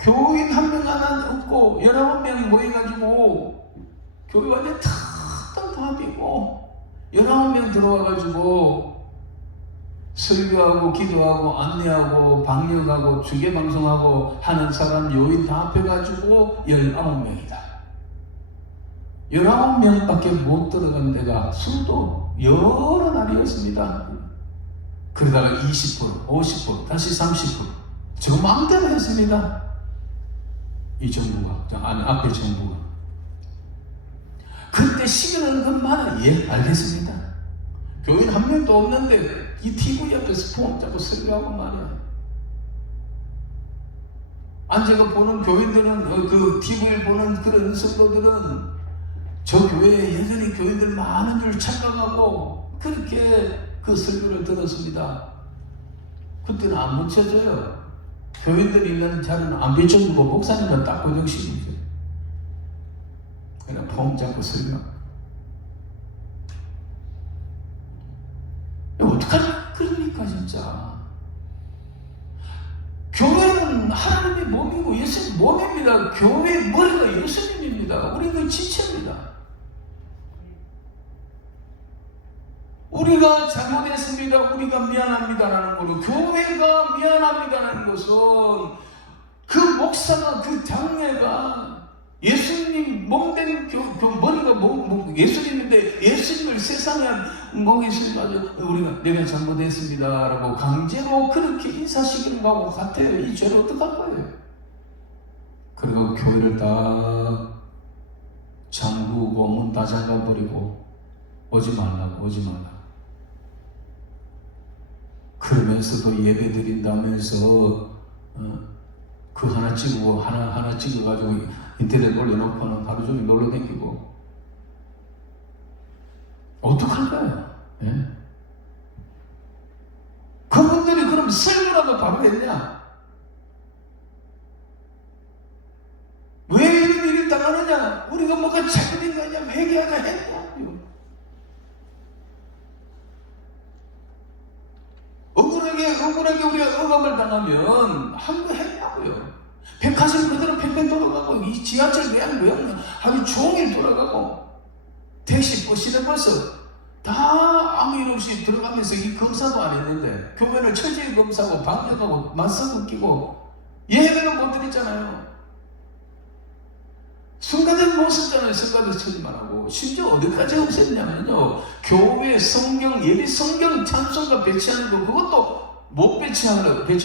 교인 한 명 하나 없고 19명이 모여가지고 교회 완전 탁탁 다 비고 19명 들어와가지고 설교하고 기도하고 안내하고 방역하고 주계방송하고 하는 사람 요인 다 합해가지고 19명이다. 19명밖에 못 들어간 데가 수도 여러 날이었습니다. 그러다가 20%, 50%, 다시 30%. 저 마음대로 했습니다. 이 정부가, 앞에 정부가. 그때 시간은 금방 알겠습니다. 교인 한 명도 없는데 이 TV 옆에서 폼 잡고 설교하고 말이야. 제가 보는 교인들은, 그 TV를 보는 그런 성도들은 저 교회에 여전히 교인들 많은 줄 착각하고 그렇게 그 설교를 들었습니다. 그때는 안 묻혀져요. 교인들이 있는 자리는 안 비춰주고 목사님은 딱 고정시키죠. 그냥 폼 잡고 설교. 어떡하냐 그러니까 진짜. 교회는 하나님의 몸이고 예수님 몸입니다. 교회의 머리가 예수님입니다. 우리는 지체입니다. 우리가 잘못했습니다. 우리가 미안합니다라는 거로, 교회가 미안합니다라는 것은 그 목사가, 그 장례가 예수님 몸된 머리가 예수님인데 예수님을 세상에 예수님 우리가 내가 잘못했습니다라고 강제로 그렇게 인사시키는 거하고 같아요. 이 죄를 어떡할 거예요? 그리고 교회를 다 잠그고 문 다 잠가버리고 오지 말라고. 그러면서도 예배 드린다면서 그 하나 찍고 하나 찍어가지고 인터넷 올려놓고는 하루 종일 놀러 다니고 어떡할까요? 예? 그분들이 그럼 설교라도 바로 했냐? 왜 이런 일이 당하느냐? 우리가 뭐가 잘못된 거냐? 회개하자 했냐고요. 억울하게 우리가 억압을 당하면 한번 했냐고요. 백화점 그대로 팽팽 돌아가고, 이 지하철 외양 하루 종일 돌아가고, 택시, 시내버스 다 아무 일 없이 들어가면서 이 검사도 안 했는데 교회를 철저히 검사하고 방역하고 마스크 끼고 예배는 못 드렸잖아요. 성가대 못 썼잖아요. 성가대 처리만 하고. 심지어 어디까지 없앴냐면요, 교회 성경, 예비 성경 찬송가 배치하는 거, 그것도 못 배치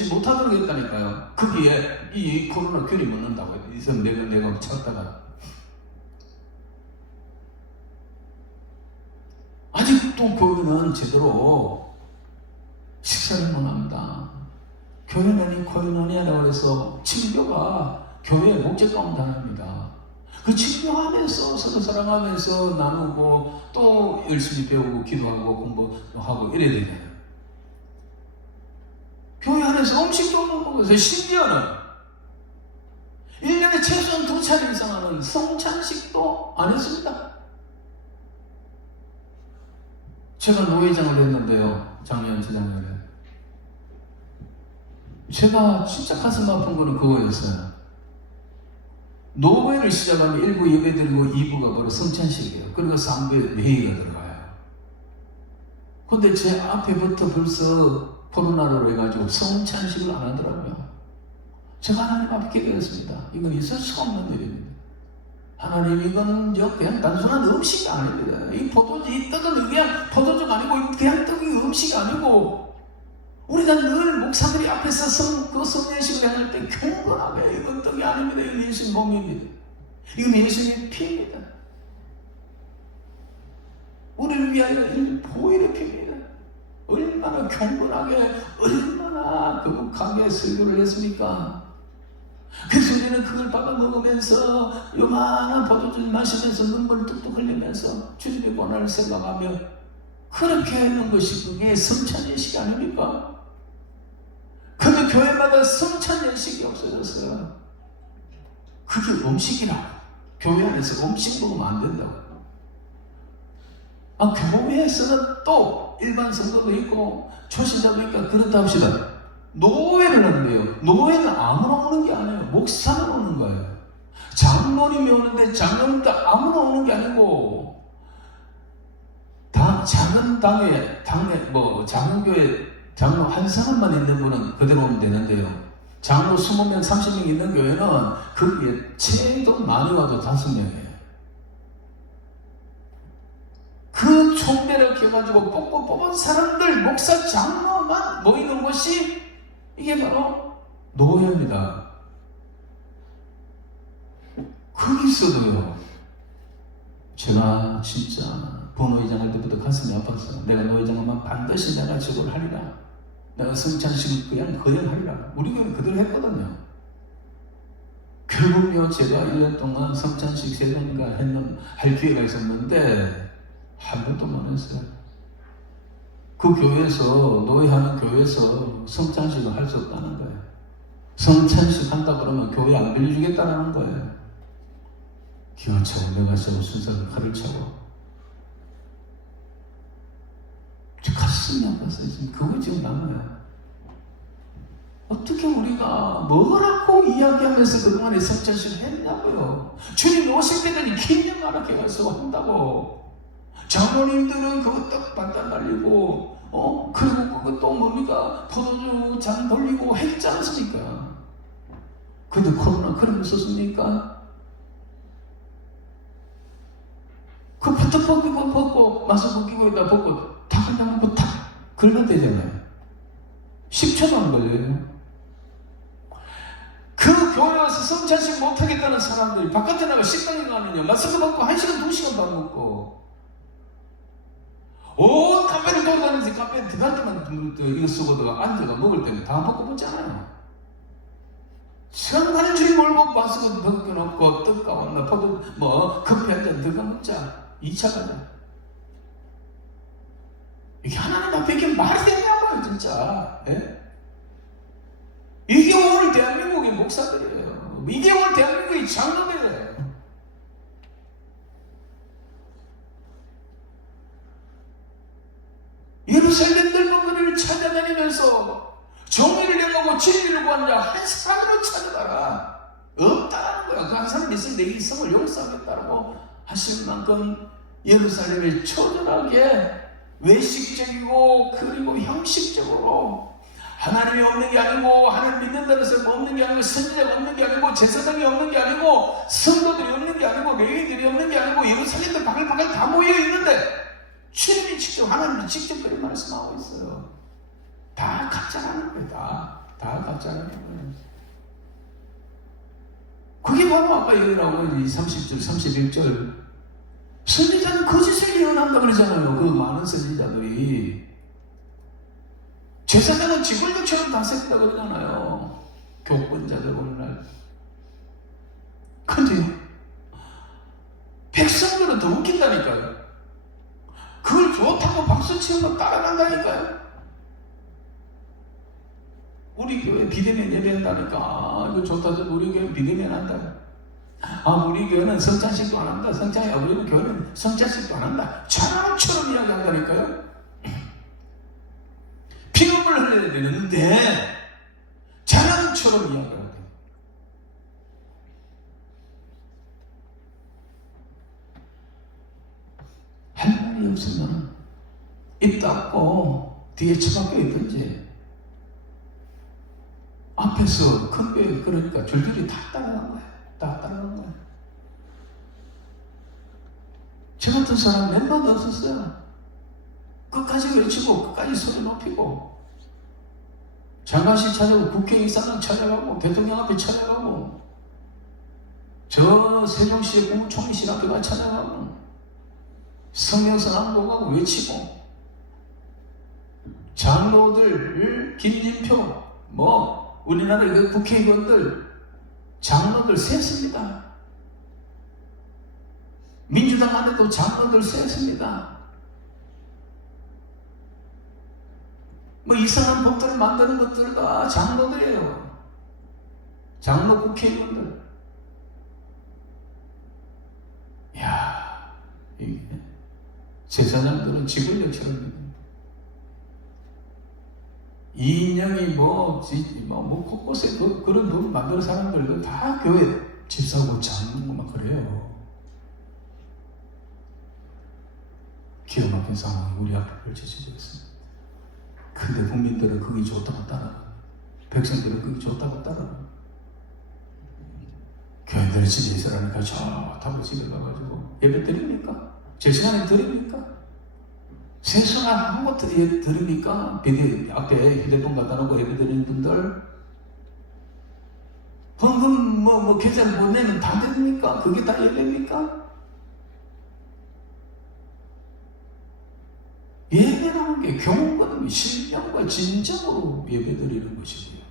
못하도록 했다니까요. 거기에 이 코로나 균이 묻는다고 해요. 이서 내가 찾다가. 아직도 교회는 제대로 식사를 못 합니다. 교회는 코인원이라고 해서 친교가 교회의 목적 가운데 하나입니다. 그 친교 안에서 서로 사랑하면서 나누고 또 열심히 배우고 기도하고 공부하고 이래야 되잖아요. 교회 안에서 음식도 못 먹어서 심지어는 1년에 최소한 2차례 이상 하는 성찬식도 안 했습니다. 제가 노회장을 했는데요. 작년, 재작년에. 제가 진짜 가슴 아픈 거는 그거였어요. 노회를 시작하면 1부 예배 드리고 2부가 바로 성찬식이에요. 그리고 3부에 회의가 들어가요. 근데 제 앞에부터 벌써 코로나로 해가지고 성찬식을 안 하더라고요. 제가 하나님 앞에 기도했습니다. 이건 있을 수 없는 일입니다. 하나님, 이건 그냥 단순한 음식이 아닙니다. 이 떡은 그냥 포도주가 아니고 그냥 떡이 음식이 아니고 우리가 늘 목사들이 앞에서 그 성례식을 할 때 경건하게 이건 떡이 아닙니다. 이건 예수님 몸입니다. 이건 예수님의 피입니다. 우리를 위하여 보혈의 피입니다. 얼마나 경건하게 얼마나 거룩하게 설교를 했습니까? 그래서 우리는 그걸 받아 먹으면서 요만한 포도주를 마시면서 눈물을 뚝뚝 흘리면서 주님의 고난을 생각하며 그렇게 하는 것이 그게 성찬예식이 아닙니까? 근데 교회마다 성찬예식이 없어졌어요. 그게 음식이라고. 교회 안에서 음식 먹으면 안 된다고. 교회에서는 또 일반 성도도 있고 초신자도 있고 그렇다 합시다. 노회를 하는데요. 노회는 아무나 오는 게 아니에요. 목사만 오는 거예요. 장로님이 오는데 장로님도 아무나 오는 게 아니고 작은 당회 장로교회 장로 한 사람만 있는 분은 그대로 오면 되는데요. 장로 20명, 30명 있는 교회는 거기에 최소 많이 와도 5명이에요. 그 총대를 켜가지고 뽑은 사람들, 목사, 장로만 모이는 것이 이게 바로 노회입니다. 거기서도요, 제가 진짜 부노회장 할 때부터 가슴이 아팠어요. 내가 노회장하면 반드시 내가 저걸 하리라. 내가 성찬식을 그냥 하리라. 우리 교회는 그대로 했거든요. 결국요, 제가 1년 동안 성찬식 3번인가 할 기회가 있었는데 한 번도 못 했어요. 그 교회에서, 노예하는 교회에서 성찬식을 할 수 없다는 거예요. 성찬식 한다 그러면 교회 안 빌려주겠다는 거예요. 기가 차고 내가 차고 순서를 칼을 차고 가슴이 아팠어요. 지금 그거 지금 남아요. 어떻게 우리가 뭐라고 이야기하면서 그동안에 성찬식을 했냐고요. 주님 오실 때까지 긴장 가르쳐 가서 한다고. 장로님들은 그거 딱 반달 날리고 그리고 그것도 뭡니까? 포도주 잔 돌리고 했지 않습니까? 근데 코로나 그런 거 있었습니까? 그 부터 벗고 마스크 끼고 있다 벗고 다 그냥 탁 걸면 되잖아요. 10초도 안 걸려요. 그 교회 와서 성찬식 못하겠다는 사람들이 바깥에 나가 식당에 가면요 마스크 벗고 1시간 2시간 밥 먹고 온 카페를 돌아다니면서 카페에 들어갈 때만 이거 쓰고 앉아가 먹을 때는 다 먹고 먹잖아요. 시간 가는 줄 모르고 마스크 벗겨놓고 떡 가왔나 포도 커피 한 잔 들어가 먹자. 2차 가자. 이게 하나님 앞에 이게 말이 되냐고요 진짜. 예? 이게 오늘 대한민국의 목사들이에요. 이게 오늘 대한민국의 장로들이에요. 예루살렘 넓은 거리를 찾아다니면서 정의를 행하고 진리를 구하는 자 한 사람으로 찾아가라. 없다는 거야. 그 한 사람이 있으면 내 이성을 용서하겠다고 하실 만큼 예루살렘을 초절하게 외식적이고 그리고 형식적으로 하나님이 없는 게 아니고 하나님 믿는다는 사람 없는 게 아니고 선지자가 없는 게 아니고 제사장이 없는 게 아니고 성도들이 없는 게 아니고 레위인들이 없는 게 아니고 예루살렘도 바글바글 다 모여 있는데 주님이 직접 하나님이 직접 그렇게 말씀하고 있어요. 다 가짜라는 거예요. 다 가짜라는 거예요. 그게 바로 아까 얘기하고 30절 31절 선지자는 거짓을 예언한다 그러잖아요. 그 많은 선지자들이 제사장은 지골력처럼 다스린다 그러잖아요. 교권자들 오늘날. 근데요, 백성들은 더 웃긴다니까요. 그걸 좋다고 박수치고 따라간다니까요. 우리 교회 비대면 예배한다니까. 이거 좋다. 우리 교회 비대면 한다. 우리 교회는 성찬식도 안 한다. 우리 교회는 성찬식도 안 한다. 자랑처럼 이야기한다니까요. 피눈물 흘려야 되는데 자랑처럼 이야기해야 돼요. 할 말이 없으면 입 닫고 뒤에 처박혀 있든지, 앞에서 큰 교회 그러니까 줄줄이 다 따라간 거예요. 다 따라간 거예요. 저 같은 사람 몇 마디 없었어요. 끝까지 외치고 끝까지 소리 높이고, 장관실 찾아가고 국회의사당 찾아가고 대통령 앞에 찾아가고 저 세종시의 국무총리실 앞에 가 찾아가고 성경서 낭독하고 외치고, 장로들 김진표 우리나라 그 국회의원들 장로들 셌습니다. 민주당 안에도 장로들 셌습니다. 이상한 법들을 만드는 것들 다 장로들이에요. 장로 국회의원들. 이야, 이게 제사장들은 지골력처럼 믿습니다. 이인영이 곳곳에 그런 돈 만드는 사람들도 다 교회 집사고 장로 막 그래요. 기가 막힌 상황이 우리 앞에 펼쳐지고 있습니다. 근데 국민들은 그게 좋다고 따라가고, 백성들은 그게 좋다고 따라가고, 교인들이 집에 있으라니까 좋다고 집에 가가지고 예배 드립니까? 제 시간에 드립니까? 세수나 한 것도 드립니까? 비대 앞에 휴대폰 갖다 놓고 예배 드리는 분들, 헌금 계좌를 못 내면 다 드립니까? 그게 다 예배입니까? 예배라는 게 경건과 신령과 진정으로 예배드리는 것이고요.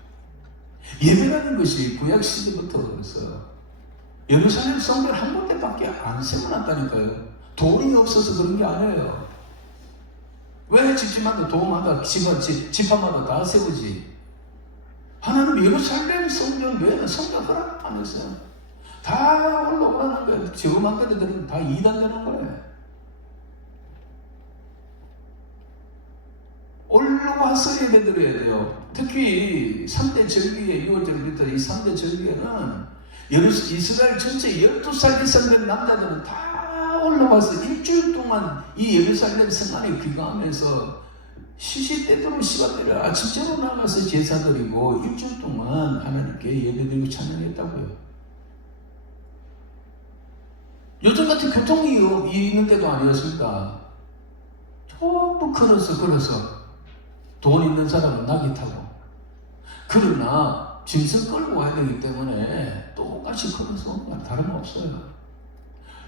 예배라는 것이 구약 시대부터 그래서 예루살렘 성전 한 군데밖에 안 세워놨다니까요. 돈이 없어서 그런 게 아니에요. 왜 집집마다 도마다 집합마다 다 세우지? 하나님 예루살렘 성전 외에는 성전 허락 안 했어요. 다 올라오라는 거예요. 저거 만들어드리면 다 이단되는 거예요. 올라와서 예배드려야 돼요. 특히 3대 절기에 6월절부터 이 3대 절기에는 이스라엘 전체 12살 이상 된 남자들은 다 올라와서 일주일 동안 이 예루살렘 성 안에 귀가하면서 시시때때로 시간대를 아침제로 나가서 제사드리고 일주일 동안 하나님께 예배드리고 찬양했다고요. 요즘 같은 교통이 있는 데도 아니었습니다. 전부 걸어서 돈 있는 사람은 낙이 타고, 그러나 짐승 끌고 와야 되기 때문에 똑같이 걸어서 그냥 다름없어요.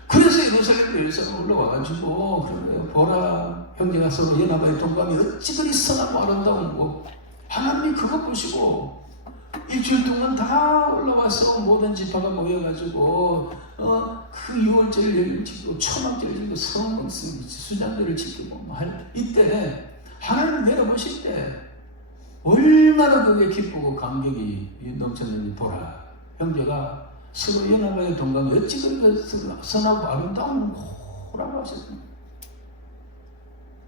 그래서 예루살렘에서 올라와가지고 그래요. 보라, 형제가 서로 연합하여 동감이 어찌 그리 선하고 아름다운 거, 하나님이 그거 보시고 일주일 동안 다 올라와서 모든 지파가 모여가지고 그 6월절을 지키고 초막절을 지키고 수장들을 지키고 이때 하나님 내려보실 때 얼마나 그게 기쁘고 감격이 넘쳤는지 보라, 형제가 서로 연합하여 동감이 어찌 그렇게 선하고 아름다운 거라고 하셨습니다.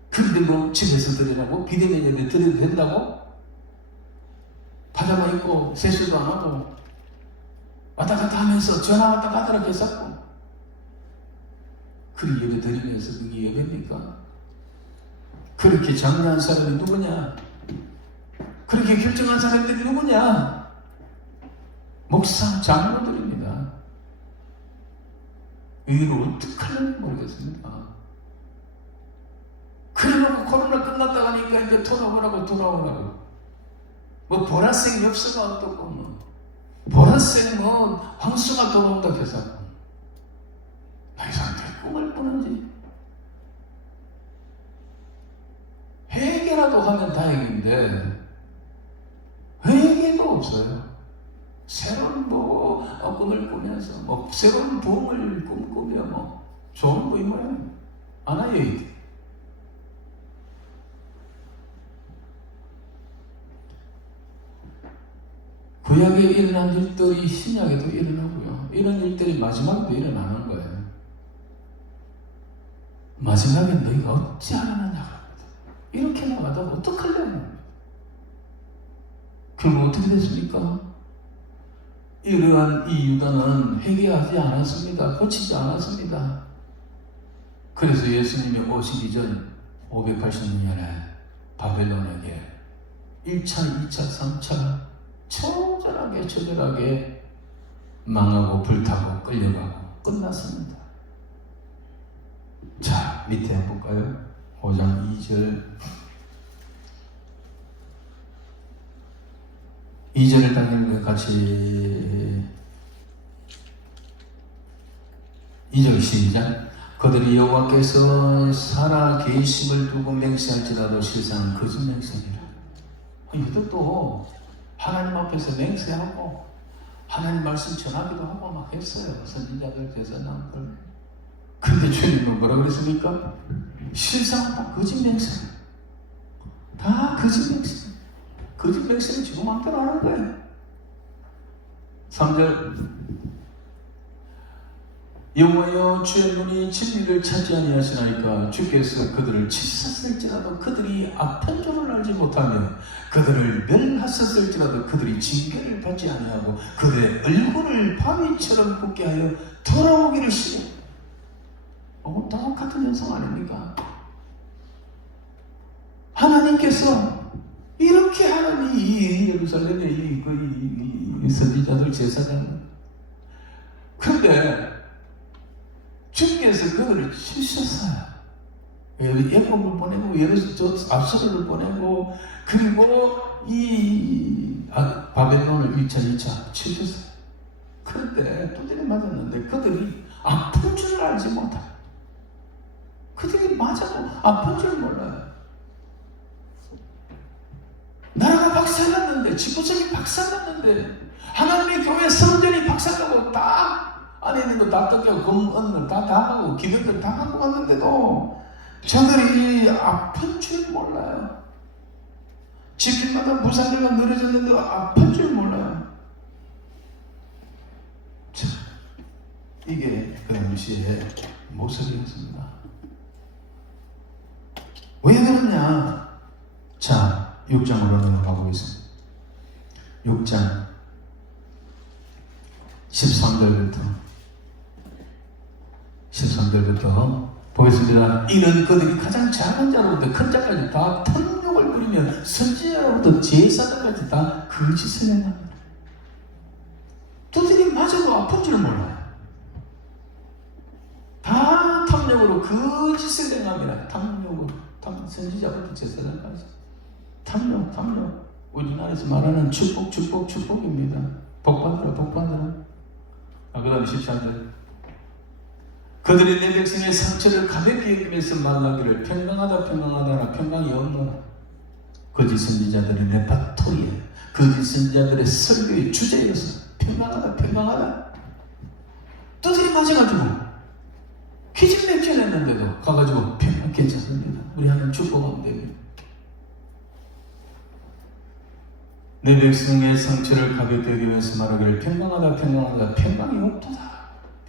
그런데 집에서 드리라고? 비대면 예배 드려도 된다고? 파자마 입고 세수도 안 하고 왔다 갔다 하면서 전화 왔다 갔다 했었고, 그리 예배 드리면서 그게 예배입니까? 그렇게 장려한 사람이 누구냐? 그렇게 결정한 사람들이 누구냐? 목사, 장로들입니다. 이걸 어떻게 하려는지 모르겠습니다. 그래놓고 코로나 끝났다 가니까 이제 돌아오라고 보라색 엽서가 어떻고 보라색 황수가 돌아온다 해서 이 사람들이 꿈을 꾸는지 회개 회개라도 하면 다행인데 회개도 없어요. 새로운 꿈을 꾸면서 새로운 부흥을 꿈꾸며 좋은 부임을 안아요. 구약에 일어난 일들이 신약에도 일어나고요. 이런 일들이 마지막에도 일어나는 거예요. 마지막에 너희가 어찌 하느냐. 이렇게 나가다 어떡하려고. 결국 어떻게 됐습니까? 이러한 이 유다는 회개하지 않았습니다. 고치지 않았습니다. 그래서 예수님이 오시기 전 580년에 바벨론에게 1차, 2차, 3차 처절하게 망하고 불타고 끌려가고 끝났습니다. 자, 밑에 한번 볼까요? 5장 2절을 당연히 같이 2절 시작. 그들이 여호와께서 살아 계심을 두고 맹세할지라도 실상 거짓 맹세니라. 이것도 하나님 앞에서 맹세하고 하나님 말씀 전하기도 하고 막 했어요. 선지자들, 제사장들. 근데 주님은 뭐라 그랬습니까? 실상 다 거짓 맹세. 다 거짓 맹세. 거짓 맹세는 지금 마음대로 하는 거예요. 3절. 여호와여 주의 눈이 진리를 찾지 아니하시나이까 주께서 그들을 치셨을지라도 그들이 악한 줄을 알지 못하며 그들을 멸하셨을지라도 그들이 징계를 받지 아니하고 그들의 얼굴을 바위처럼 붓게 하여 돌아오기를 시켜. 똑같은 현상 아닙니까? 하나님께서 이렇게 하는 이 예루살렘의 이 선지자들, 제사장들, 근데 주께서 그들을 치셨어요. 예복을 보내고 압살을 보내고 그리고 이 바벨론을 1차, 2차 치셨어요. 그런데 두드려 맞았는데 그들이 아픈 줄 알지 못하고 그들이 맞아도 아픈 줄 몰라요. 나라가 박살났는데, 지구촌이 박살났는데, 하나님의 교회 성전이 박살나고 딱 안에 있는 거 다 뜯겨 금언을 다 하고 기병들 다 하고 갔는데도 저들이 아픈 줄 몰라요. 집집마다 부산대가 늘어졌는데 아픈 줄 몰라요. 자, 이게 그 당시의 모습이었습니다. 왜 그러냐? 자, 6장으로 넘어가 보겠습니다. 6장 13절부터 보겠습니다. 이는 그들이 가장 작은 자로부터 큰 자까지 다 탐욕을 부리며 선지자로부터 제사장까지 다 거짓을 행합니다. 두들이 맞아도 아픈 줄 몰라요. 다 탐욕으로 거짓을 행합니다. 탐욕으로 선지자부터 제사장까지 탐욕. 우리나라에서 말하는 축복입니다. 복받으라. 그 다음 13절. 그들이 내 백성의 상처를 가볍게 여기면서 말하기를 평강하다 평강이 없노라. 거짓 선지자들의 레파토리에 거짓 선지자들의 설교의 주제였어. 평강하다. 두들이 맞아가지고 기진맥진했는데도 가가지고 평강 괜찮습니다. 우리 하나님 축복하면 됩니다. 내 백성의 상처를 가볍게 여기면서 말하기를 평강하다 평강이 없도다.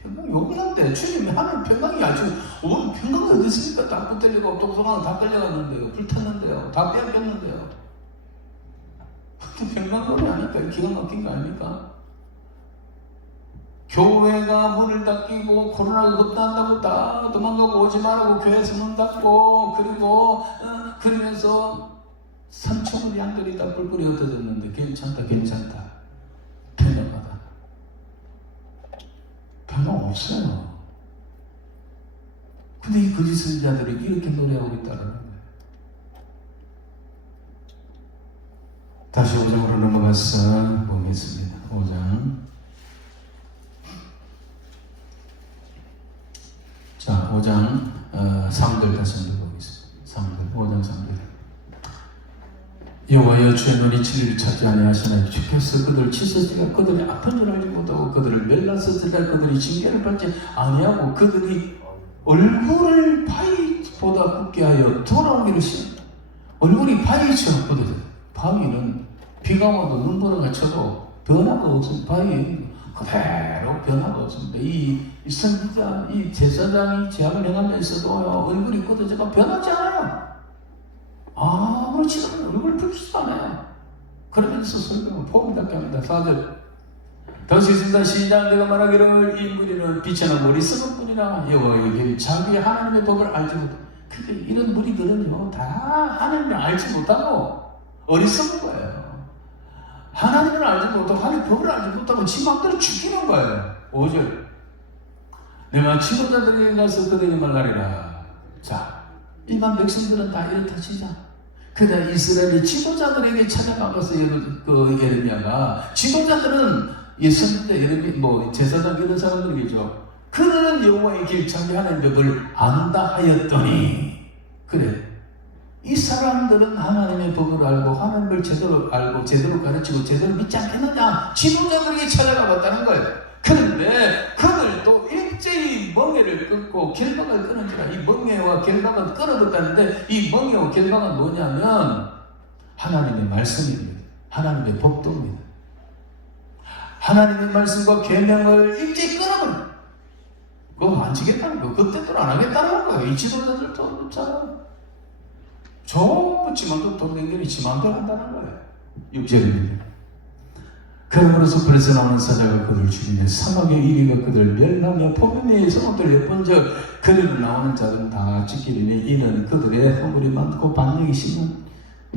평강이 없는데 주님이 하는 평강이 아주 평강이 어디 있습니까? 다 붙들리고 독소강 다 끌려갔는데요. 불탔는데요. 다 빼앗겼는데요. 평강이 아닐까? 기가 막힌 거 아닙니까? 교회가 문을 닫히고 코로나가 급단다고 다 도망가고 오지 말라고 교회에서 문 닫고 그리고 그러면서 3,000의 양들이 다 뿔뿔이 흩어졌는데 괜찮다 평강하다. 평강 없어요. 근데 이 거짓 선지자들이 이렇게 노래하고 있다는 거예요. 다시 5장으로 넘어가서 보겠습니다. 5장. 자, 5장 3절 다시 한번 보겠습니다. 5장 3절. 여호와여 주의 눈이 진리를 찾지 아니하시나니 주께서 그들을 치셨으니까 그들이 아픈 줄 알지 못하고 그들을 멸랐을때 그들이 징계를 받지 아니하고 그들이 얼굴을 바위보다 굳게 하여 돌아오기를 싫다. 얼굴이 바위처럼 굳어져. 바위는 비가 와도 눈보라 갇혀도 변화가 없습니다. 바위 그대로 변화가 없습니다. 이 선지자, 이 제사장이 죄악을 행하면서도 얼굴이 굳어져가 변하지 않아요. 아무리 지금 얼굴을 붉지도 않아요. 그러면서 설명을 폼답게 합니다. 4절 다시 쓴다. 시작. 내가 말하기를 이 무리는 빛이나 머리쓰는 뿐이나 여호와의 자기 하나님의 법을 알지 못하고. 근데 이런 무리들은요 다 하나님을 알지 못하고 어리석은 거예요. 하나님을 알지 못하고 하나님의 법을 알지 못하고 지 맘대로 죽이는 거예요. 5절 내가 지도자들에게 가서 그들에게 말하리라. 자, 일반 백성들은 다 이렇다 치자. 그러나 이스라엘의 지도자들에게 찾아가서 예레미야가 지도자들은 선지자 예레미야 제사장 이런 사람들이겠죠. 그들은 여호와의 길 자기 하나님의 법을 안다 하였더니 그래 이 사람들은 하나님의 법을 알고 하나님을 제대로 알고 제대로 가르치고 제대로 믿지 않겠느냐. 지도자들에게 찾아가 봤다는 거예요. 그런데 그들도 일제히 멍에를 끊고 결박을 끊은지라. 이 멍에와 결박은 끊어졌다는데 이 멍에와 결박은 뭐냐면 하나님의 말씀입니다. 하나님의 법도입니다. 하나님의 말씀과 계명을 일제히 끊어버려. 그거 안 지겠다는 거. 그때도 안 하겠다는 거예요. 이 지도자들도 그렇잖아요. 전부 지만도 돈 댕기니 지만대로 한다는 거예요. 6절입니다. 그러므로서 그래서 나오는 사자가 그들을 죽이며 사막의 이리가 그들을 멸하며 포도매의 성읍들을 엿본즉 그들을 나오는 자들은 다 찢기리니 이는 그들의 허물이 많고 반역이 심한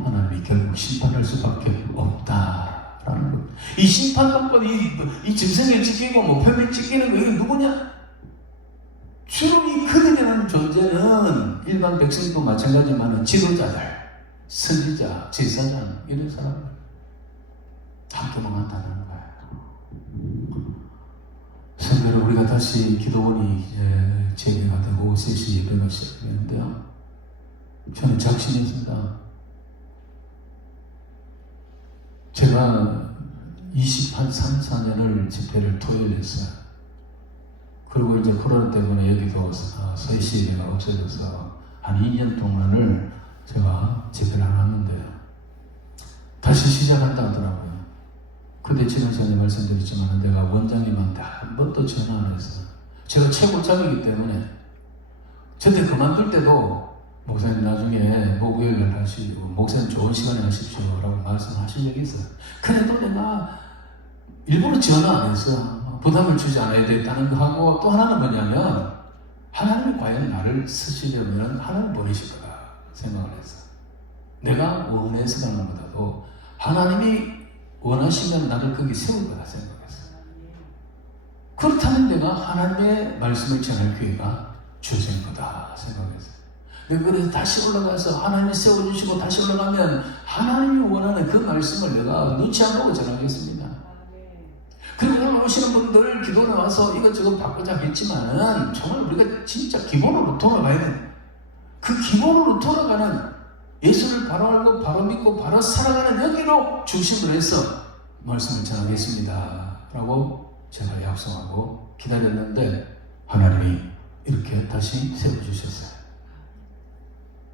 하나님이 결국 심판할 수밖에 없다라는 것. 이 심판받고 이 짐승에 찢기고 뭐 표면에 찢기는 거 이게 누구냐? 주로 이 그들이라는 존재는 일반 백성도 마찬가지지만 지도자들, 선지자, 제사장 이런 사람들 함께 망한다는 거예요. 선배로 우리가 다시 기도원이 이제 재개가 되고 3시 예배가 시작되는데요. 저는 작심했습니다. 제가 23, 4년을 집회를 토요일 했어요. 그리고 이제 코로나 때문에 여기도 3시 예배가 없어져서 한 2년 동안을 제가 집회를 안 했는데요. 다시 시작한다 하더라고요. 근데 지금 전에 말씀드렸지만 내가 원장님한테 한 번도 전화 안 했어요. 제가 최고장이기 때문에 저때 그만둘 때도 목사님 나중에 목요일날 하시고 목사님 좋은 시간에 하십시오 라고 말씀하신 적이 있어요. 그래도 내가 일부러 전화 안 했어요. 부담을 주지 않아야 되겠다는 거 하고 또 하나는 뭐냐면 하나님이 과연 나를 쓰시려면 하나님 보내실 거다 생각을 했어요. 내가 원해서 가는 것보다도 하나님이 원하시면 나를 거기 세울 거다 생각했어요. 그렇다면 내가 하나님의 말씀을 전할 기회가 주어진 거다 생각했어요. 그래서 다시 올라가서 하나님이 세워주시고 다시 올라가면 하나님이 원하는 그 말씀을 내가 눈치 안 보고 전하겠습니다. 그리고 오늘 오시는 분들 기도에 와서 이것저것 바꾸자 했지만은 정말 우리가 진짜 기본으로 돌아가야 돼. 그 기본으로 돌아가는 예수를 바로 알고 바로 믿고 바로 살아가는 여기로 중심으로 해서 말씀을 전하겠습니다 라고 제가 약속하고 기다렸는데 하나님이 이렇게 다시 세워주셨어요.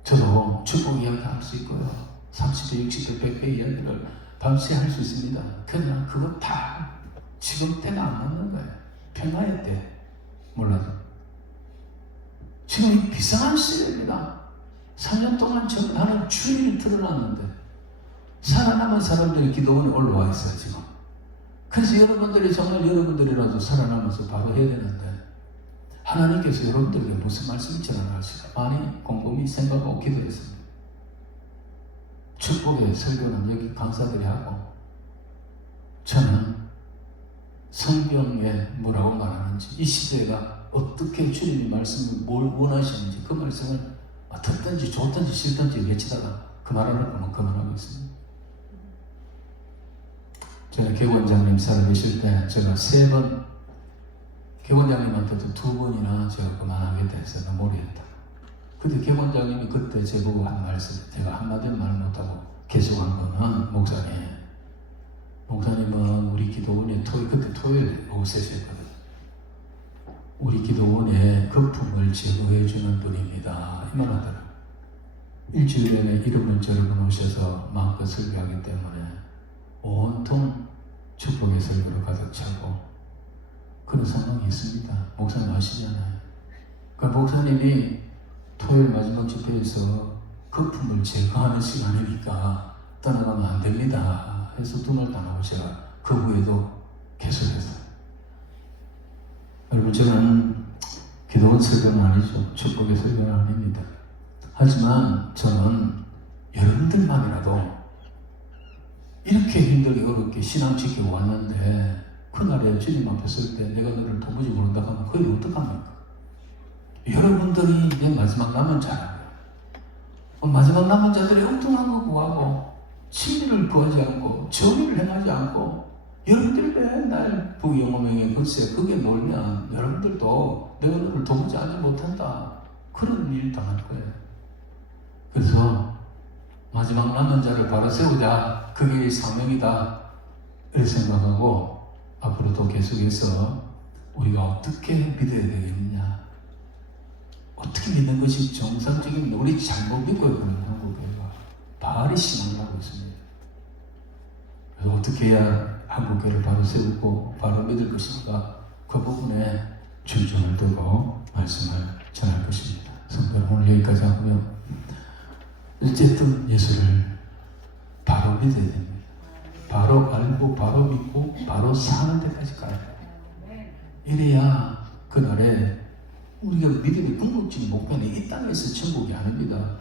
저도 축복 이야기 할 수 있고요. 30배, 60배, 100배 이야기를 밤새 할 수 있습니다. 그러나 그거 다 지금 때가 안 맞는 거예요. 평화의 때 몰라도 지금 비상한 시대입니다. 3년 동안 나는 주일이 드러났는데 살아남은 사람들이 기도원에 올라와 있어요 지금. 그래서 여러분들이 정말 여러분들이라도 살아남아서 바로 해야 되는데 하나님께서 여러분들에게 무슨 말씀을 전하실까 많이 곰곰이 생각하고 기도했습니다. 축복의 설교는 여기 강사들이 하고 저는 성경에 뭐라고 말하는지 이 시대가 어떻게 주님이 말씀을 뭘 원하시는지 그 말씀을 듣든지 좋든지 싫든지 외치다가 그만하는 거면 그만하고 있습니다. 제가 개원장님 살아계실 때 제가 3번 개원장님한테도 2번이나 제가 그만하겠다 해서 너무 오래 했다. 근데 개원장님이 그때 제보고 한 말씀 제가 한마디 말 못하고 계속한 거는 목사님은 우리 기도원에 그때 토요일 오후 3시였거든요. 우리 기도원에 거품을 제거해 주는 분입니다. 이 말 하더라고요. 일주일에 이름은 저를 오셔서 마음껏 설교하기 때문에 온통 축복의 설교로 가득 차고 그런 상황이 있습니다. 목사님 아시잖아요. 그러니까 목사님이 토요일 마지막 집회에서 거품을 제거하는 시간이니까 떠나가면 안 됩니다 해서 눈을 닫고 제가 그 후에도 계속했어요. 여러분, 저는 기도원 설교는 아니죠. 축복의 설교는 아닙니다. 하지만 저는 여러분들만이라도 이렇게 힘들게 어렵게 신앙 지키고 왔는데 그날에 주님 앞에 설 때 내가 너를 도무지 모른다 하면 그게 어떡합니까? 여러분들이 이제 마지막 남은 자라고요. 마지막 남은 자들이 엉뚱한 거 구하고 진리를 구하지 않고 정의를 행하지 않고 여러분들 맨날 부영어명에 글쎄 그게 놀면 여러분들도 내가 너를 도무지 알지 못한다 그런 일 당할 거예요. 그래서 마지막 남은 자를 바로 세우자, 그게 사명이다 이렇게 생각하고 앞으로도 계속해서 우리가 어떻게 믿어야 되겠느냐, 어떻게 믿는 것이 정상적인, 우리 잘못 믿고 있는 한국교회가 바로 신앙을 하고 있습니다. 그래서 어떻게 해야 한국교회를 바로 세우고 바로 믿을 것인가, 그 부분에 중점을 두고 말씀을 전할 것입니다. 성도는 오늘 여기까지 하고요. 어쨌든 예수를 바로 믿어야 됩니다. 바로 알고 바로 믿고 바로 사는 데까지 가야 돼요. 이래야 그날에 우리가 믿음의 궁극적인 목표는 이 땅에서 천국이 아닙니다.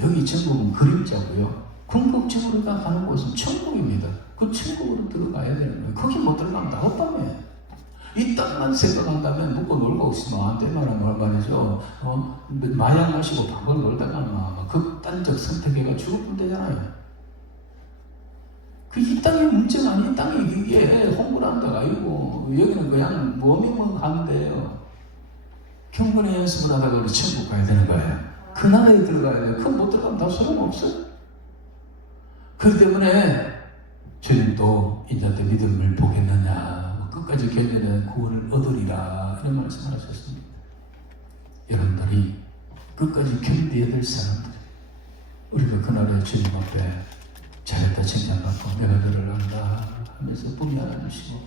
여기 천국은 그림자고요. 궁극적으로 가는 곳은 천국입니다. 그 천국으로 들어가야 되는 거예요. 거기 못 들어가면 다 없다며. 이 땅만 생각한다면 먹고 놀고 있으면 안 되는 말이죠. 마약 마시고 방을 놀다가 극단적 선택해가 죽으면 되잖아요. 이 땅의 문제가 아니, 이 땅이 이게 홍보를 데가 아니고 여기는 그냥 뭐면 하면 돼요. 경건의 연습을 하다가 우리 천국 가야 되는 거예요. 그 나라에 들어가야 돼요. 그건 못 들어가면 다 소용없어요. 그렇기 때문에 주님도 인자한테 믿음을 보겠느냐, 끝까지 견뎌내 구원을 얻으리라, 이런 말씀을 하셨습니다. 여러분들이 끝까지 견뎌야 될 사람들, 우리가 그날에 주님 앞에 잘했다 칭찬받고 내가 너를 안다 하면서 뿜이 안아주시고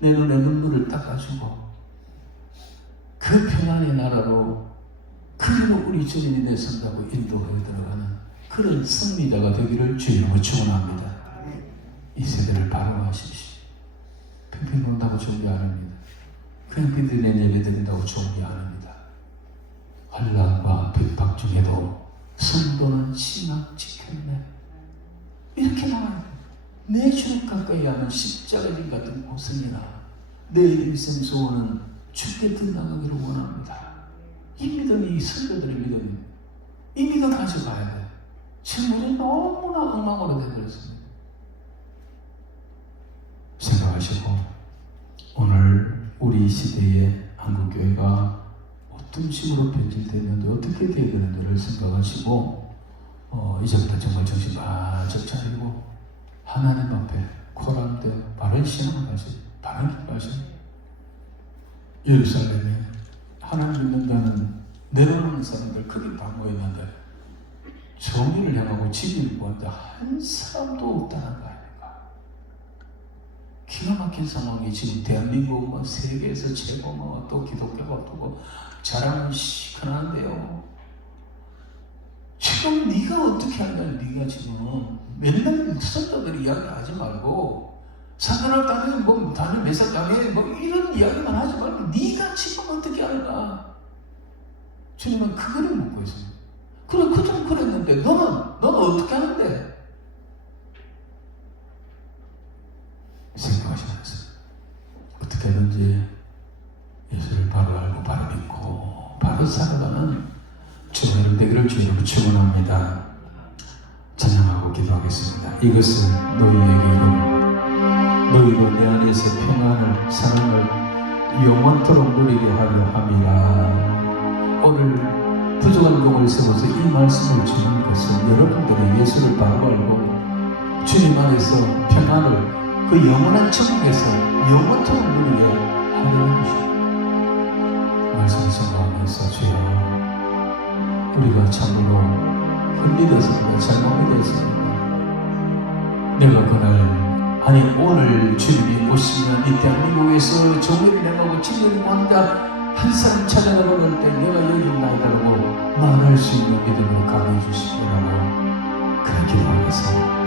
내 눈에 눈물을 닦아주고 그 평안의 나라로 그리로 우리 주님이 내선다고 인도하여 들어가는 그런 승리자가 되기를 주님으로 축원합니다. 이 세대를 바라보십시오. 핑핑 돈다고 좋은 게 아닙니다. 그냥 비드는 예배 드린다고 좋은 게 아닙니다. 환난과 핍박 중에도 성도는 신앙 지켰네, 이렇게 나와요. 내 주를 가까이 하는 십자가님 같은 고생이나 내 일생 소원은 주께 빗나가기를 원합니다. 이 믿음이 선배들의 믿음입니다. 이 믿음 가져가야 돼요. 지금 우리 너무나 엉망으로 되어버렸습니다. 생각하시고 오늘 우리 시대의 한국교회가 어떤 식으로 변질되는데 어떻게 되어야 되는지를 생각하시고 이제부터 정말 정신 바짝 차리고 하나님 앞에 코란되어 바른 신앙을 하시고 바른 기도를 하시고 예루살렘에 하나님 믿는다는 내려오는 사람들 크게 다 모였는데 정의를 향하고 진리를 구한다 한 사람도 없다는 거 아닙니까? 기가 막힌 상황이 지금 대한민국 세계에서 최고 또 기독교가 또 자랑은 시큰한데요. 지금 네가 어떻게 하냐, 네가 지금 맨날 선자들이 이야기하지 말고 사관학 다니는 뭐 다른 매사 당해 뭐 이런 이야기만 하지 말고 네가 지금 어떻게 하는가. 주님은 그거를 묻고 있습니다. 그래 그전 그랬는데 너는 어떻게 하는데? 생각하시면서 어떻게든지 예수를 바로 알고 바로 믿고 바로 살아가는 주님을 되기를 주님으로 축원합니다. 찬양하고 기도하겠습니다. 이것은 너희에게 이름, 너희도 내 안에서 평안을 사랑을 영원토록 누리게 하려 함이라. 오늘 부족한 종을 세워서 이 말씀을 주는 것은 여러분들의 예수를 바로 알고 주님 안에서 평안을 그 영원한 천국에서 영원토록 누리게 하려는 것입니다. 말씀을 생각하면서 주여, 우리가 참으로 흠리되었습니다. 잘못 믿었습니다. 내가 그날, 아니 오늘 주님이 오시면 이 대한민국에서 종교를 내가고 진리를 원자 한 사람 찾아가볼 때 내가 여기 있나이다라고 말할 수 있는 믿음으로 가르쳐 주시기라고 그렇게 기도하겠습니다.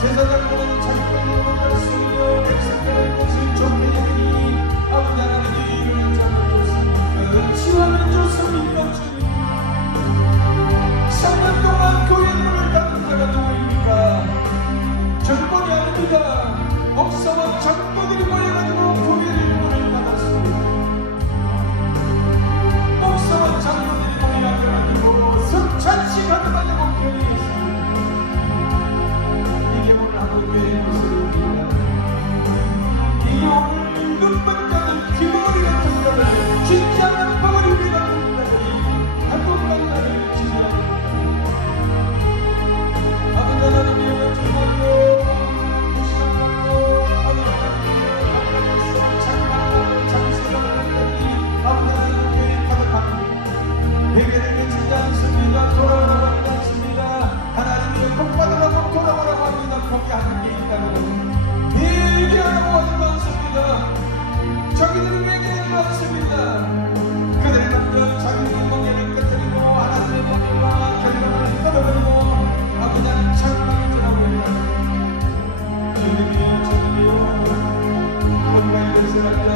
제사장들은 자기들의 말씀으로 백성들의 것을 좋게 여기니 아버지 하나님의 일을 잘해줬습니까? 치유하는 주십니까 주님? 3년 동안 교회 문을 닫은 자가 누구입니까? 정권이 아닙니다. 목사와 장로들이 모여가지고 교회를 문을 닫았습니다. 목사와 장로들이 모여가지고 성찬식 하다가지고 교회에 있습니다. 이게 오늘 하루의 모습입니다. 이게 오늘 눈물 가는 귀머리 같은 것을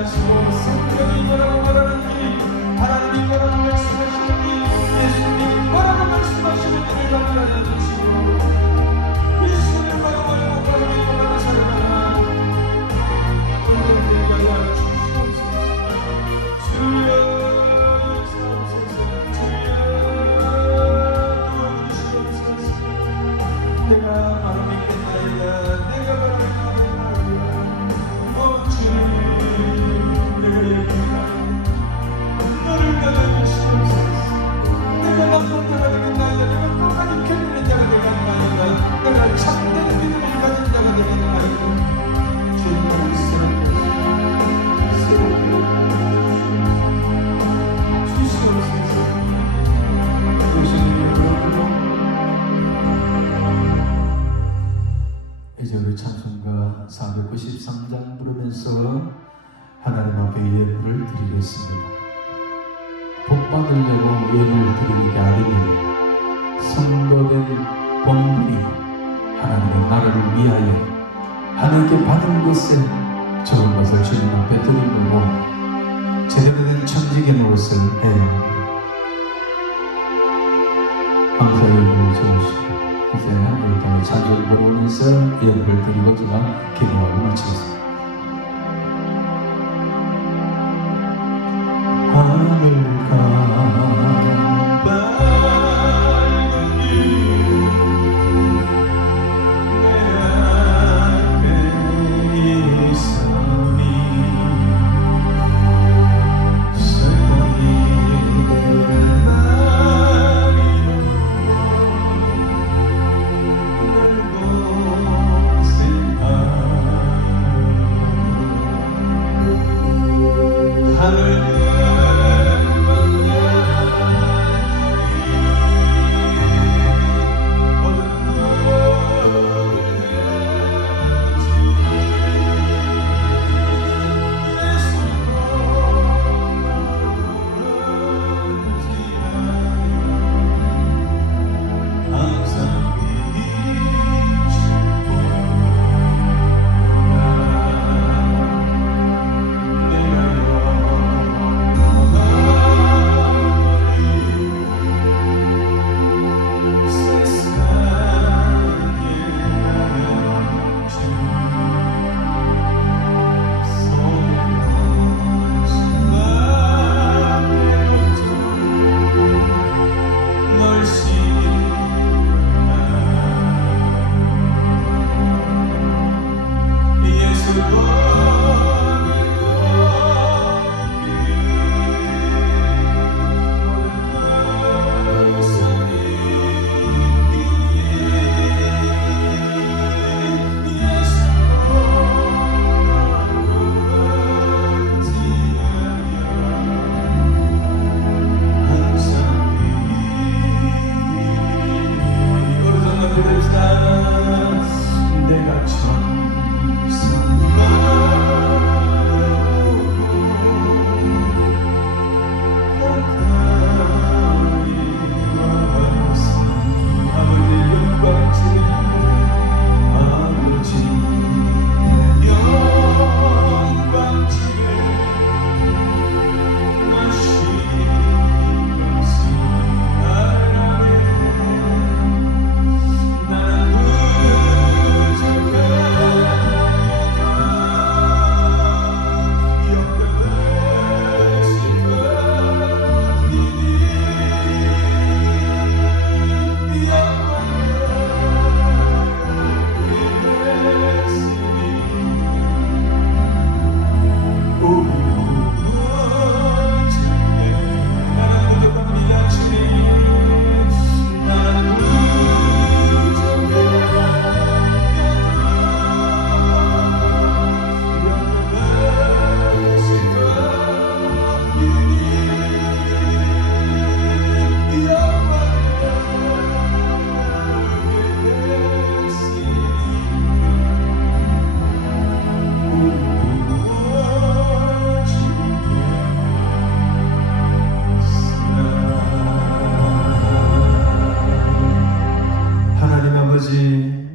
하시고 성경이 뭐라고 말하는지 하나님이 뭐라고 말씀하시는지 예수님이 뭐라고 말씀하시는지를 다 알려주시고 예수님을 바라보고 바라보고 살아가라 오늘을 위하여 주시옵소서 주여 주옵소서 도와주시옵소서 내가 바로 믿겠나이다 내가 바로 믿겠나이다 주님 내가 얘기하나이다 너를 받아주시옵소서 내가 나쁜 자가 되겠나이다 내가 끝까지 견디는 자가 되겠나이다 내가 참된 믿음을 가진 자가 되겠나이다 주님 나를 새롭게 주시옵소서 이제 우리 찬송가 493장 부르면서 하나님 앞에 예물을 드리겠습니다. 복 받으려고 예물을 드리기 아니면 성도된 본분이 하나님의 나라를 위하여 하나님께 받은 것에 좋은 것을 주님 앞에 드리려고 제대로 된 천직의 노릇을 해야 합니다. 감사 예물을 주시고 이제 우리 다 찬송을 부르면서 예물을 드리고 제가 기도하고 마치겠습니다. 하늘 가는 밝은 내 앞에 있으니 슬픔이 날이 하늘 내가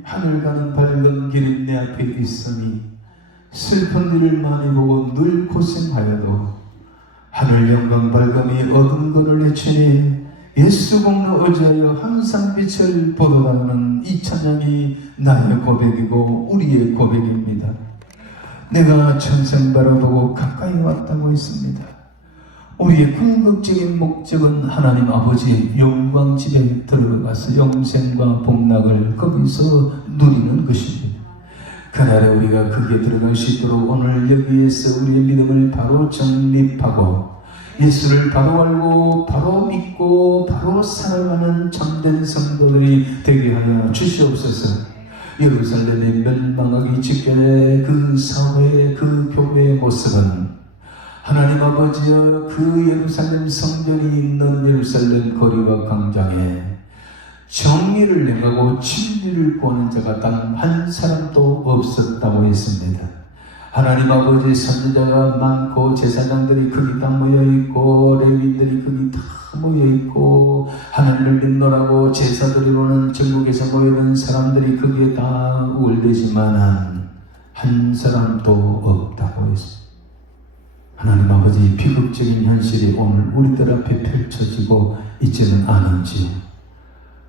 하늘 가는 밝은 길이 내 앞에 있으니 슬픈 일을 많이 보고 늘 고생하여도 하늘 영광 밝음이 어두운 것을 내치니 예수 공로 의지하여 항상 빛을 보도하는 이 찬양이 나의 고백이고 우리의 고백입니다. 내가 천생 바라보고 가까이 왔다고 했습니다. 우리의 궁극적인 목적은 하나님 아버지의 영광 집에 들어가서 영생과 복락을 거기서 누리는 것입니다. 그날에 우리가 거기에 들어갈 수 있도록 오늘 여기에서 우리의 믿음을 바로 정립하고 예수를 바로 알고 바로 믿고 바로 살아가는 참된 성도들이 되게 하여 주시옵소서. 예루살렘이 멸망하기 직전에 그 사회의 그 교회의 모습은 하나님 아버지여 그 예루살렘 성전이 있는 예루살렘 거리와 광장에 정의를 행하고 진리를 구하는 자가 단 한 사람도 없었다고 했습니다. 하나님 아버지의 선지자가 많고 제사장들이 거기 다 모여있고 레위인들이 거기 다 모여있고 하나님을 믿노라고 제사드리러는 전국에서 모여있는 사람들이 거기에 다 우월되지만 한 사람도 없다고 했습니다. 하나님 아버지 비극적인 현실이 오늘 우리들 앞에 펼쳐지고 있지는 않은지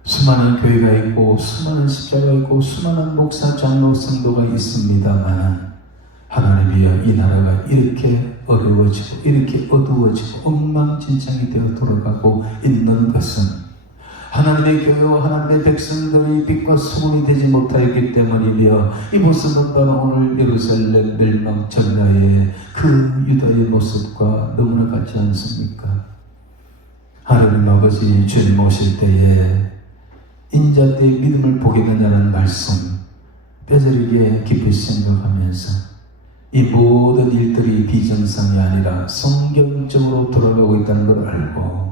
수많은 교회가 있고 수많은 십자가 있고 수많은 목사 장로 성도가 있습니다만 하나님이여 이 나라가 이렇게 어려워지고 이렇게 어두워지고 엉망진창이 되어 돌아가고 있는 것은 하나님의 교회와 하나님의 백성들이 빛과 소금이 되지 못하였기 때문이며 이 모습은 바로 오늘 예루살렘 멸망 전야의 그 유다의 모습과 너무나 같지 않습니까? 하나님 아버지 주님 오실 때에 인자때의 믿음을 보겠느냐는 말씀 뼈저리게 깊이 생각하면서 이 모든 일들이 비정상이 아니라 성경적으로 돌아가고 있다는 걸 알고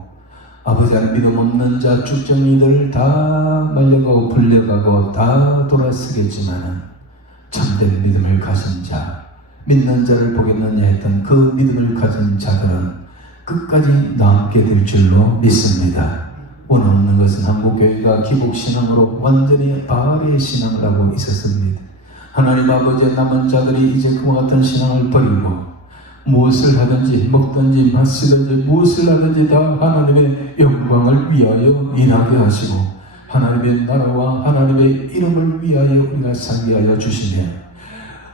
아버지 안에 믿음 없는 자 쭉정이들 다 말려가고 불려가고 다 돌아서겠지만 참된 믿음을 가진 자 믿는 자를 보겠느냐 했던 그 믿음을 가진 자들은 끝까지 남게 될 줄로 믿습니다. 오늘 없는 것은 한국교회가 기복신앙으로 완전히 바알의 신앙을 하고 있었습니다. 하나님 아버지의 남은 자들이 이제 그와 같은 신앙을 버리고 무엇을 하든지 먹든지 마시든지 무엇을 하든지 다 하나님의 영광을 위하여 일하게 하시고 하나님의 나라와 하나님의 이름을 위하여 우리가 살게 하여 주시며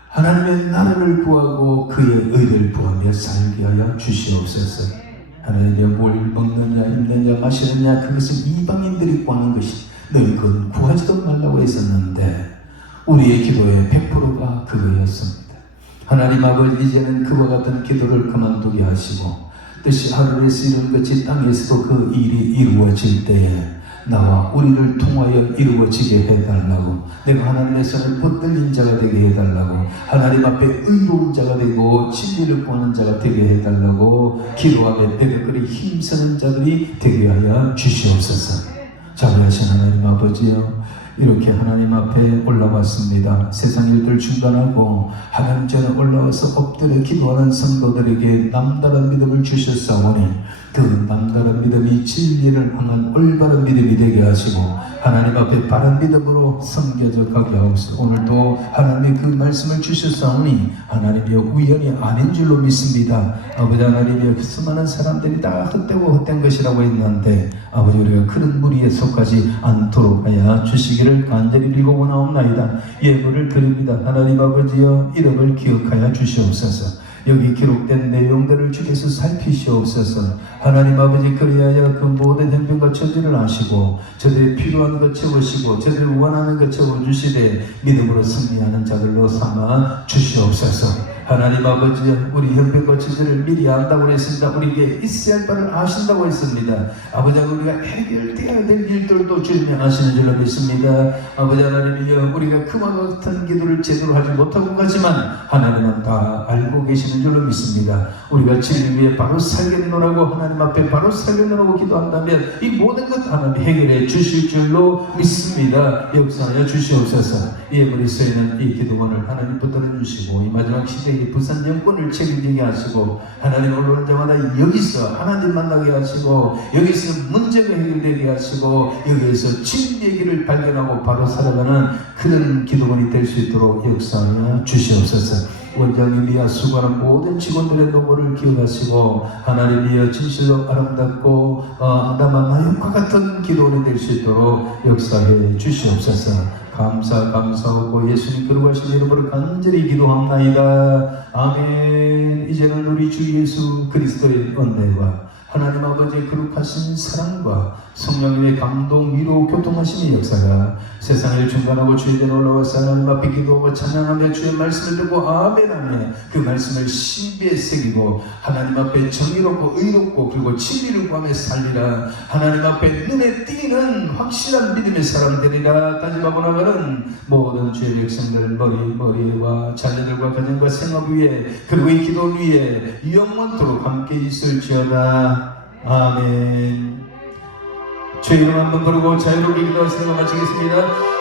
하나님의 나라를 구하고 그의 의를 구하며 살게 하여 주시옵소서. 하나님의 뭘 먹느냐 입느냐 마시느냐 그것은 이방인들이 구하는 것이 너희 그건 구하지도 말라고 했었는데 우리의 기도의 100%가 그거였습니다. 하나님 아버지 이제는 그와 같은 기도를 그만두게 하시고 뜻이 하늘에서 이룬 것이 땅에서도 그 일이 이루어질 때에 나와 우리를 통하여 이루어지게 해달라고 내가 하나님의 손을 붙들린 자가 되게 해달라고 하나님 앞에 의로운 자가 되고 진리를 구하는 자가 되게 해달라고 기도하며 내가 그리 힘쓰는 자들이 되게 하여 주시옵소서. 자비하신 하나님 아버지여 이렇게 하나님 앞에 올라왔습니다. 세상 일들 중단하고 하나님 전에 올라와서 엎드려 기도하는 성도들에게 남다른 믿음을 주셨사오니 그 남다른 믿음이 진리를 향한 올바른 믿음이 되게 하시고 하나님 앞에 바른 믿음으로 섬겨져 가게 하옵소서. 오늘도 하나님이 그 말씀을 주셨사오니 하나님이여 우연이 아닌 줄로 믿습니다. 아버지 하나님이여 수많은 사람들이 다 헛되고 헛된 것이라고 했는데 아버지 우리가 그런 무리에 속하지 않도록 하여 주시기를 간절히 빌고원하옵나이다. 예물을 드립니다. 하나님 아버지여 이름을 기억하여 주시옵소서. 여기 기록된 내용들을 주께서 살피시옵소서. 하나님 아버지 그리하여 그 모든 형편과 처지를 아시고 저들이 필요한 것 채우시고 저들이 원하는 것 채워주시되 믿음으로 승리하는 자들로 삼아 주시옵소서. 하나님 아버지 우리 형편과 처지를 미리 안다고 했습니다. 우리에게 있어야 할 바를 아신다고 했습니다. 아버지 우리가 해결되어야 될 일들도 주님이 아시는 줄로 믿습니다. 아버지 하나님이여 우리가 그와 같은 기도를 제대로 하지 못하고 가지만 하나님은 다 알고 계시는 줄로 믿습니다. 우리가 진리 위에 바로 살겠노라고 하나님 앞에 바로 살겠노라고 기도한다면 이 모든 것 하나님 해결해 주실 줄로 믿습니다. 역사하여 주시옵소서. 예물이 쓰이는 이 기도원을 하나님 붙들어 주시고 이 마지막 시대에 부산 정권을 책임지게 하시고 하나님 올라오는 자마다 여기서 하나님 만나게 하시고 여기서 문제가 해결되게 하시고 여기에서 진리의 길을 발견하고 바로 살아가는 그런 기도원이 될 수 있도록 역사하여 주시옵소서. 원장님이야 수고하는 모든 직원들의 노고를 기억하시고 하나님이여 진실로 아름답고 나만 마음과 같은 기도원이 될 수 있도록 역사해 주시옵소서. 감사하고 예수님 거룩하신 이름으로 간절히 기도합나이다. 아멘. 이제는 우리 주 예수 그리스도의 은혜와 하나님 아버지의 거룩하신 사랑과 성령님의 감동, 위로, 교통하심의 역사가 세상을 중간하고 주의 대로 올라와서 하나님 앞에 기도하고 찬양하며 주의 말씀을 듣고 아멘하며 그 말씀을 신비에 새기고 하나님 앞에 정의롭고 의롭고 그리고 진리를 구하며 살리라. 하나님 앞에 눈에 띄는 확실한 믿음의 사람 되리라. 다짐하고 나가는 모든 주의 백성들 머리와 자녀들과 가정과 생업 위에 그리고 이 기도 위에 영원토록 함께 있을지어다. 아멘. 주의 이름 한번 부르고 자유롭게 기도하시는 거 마치겠습니다.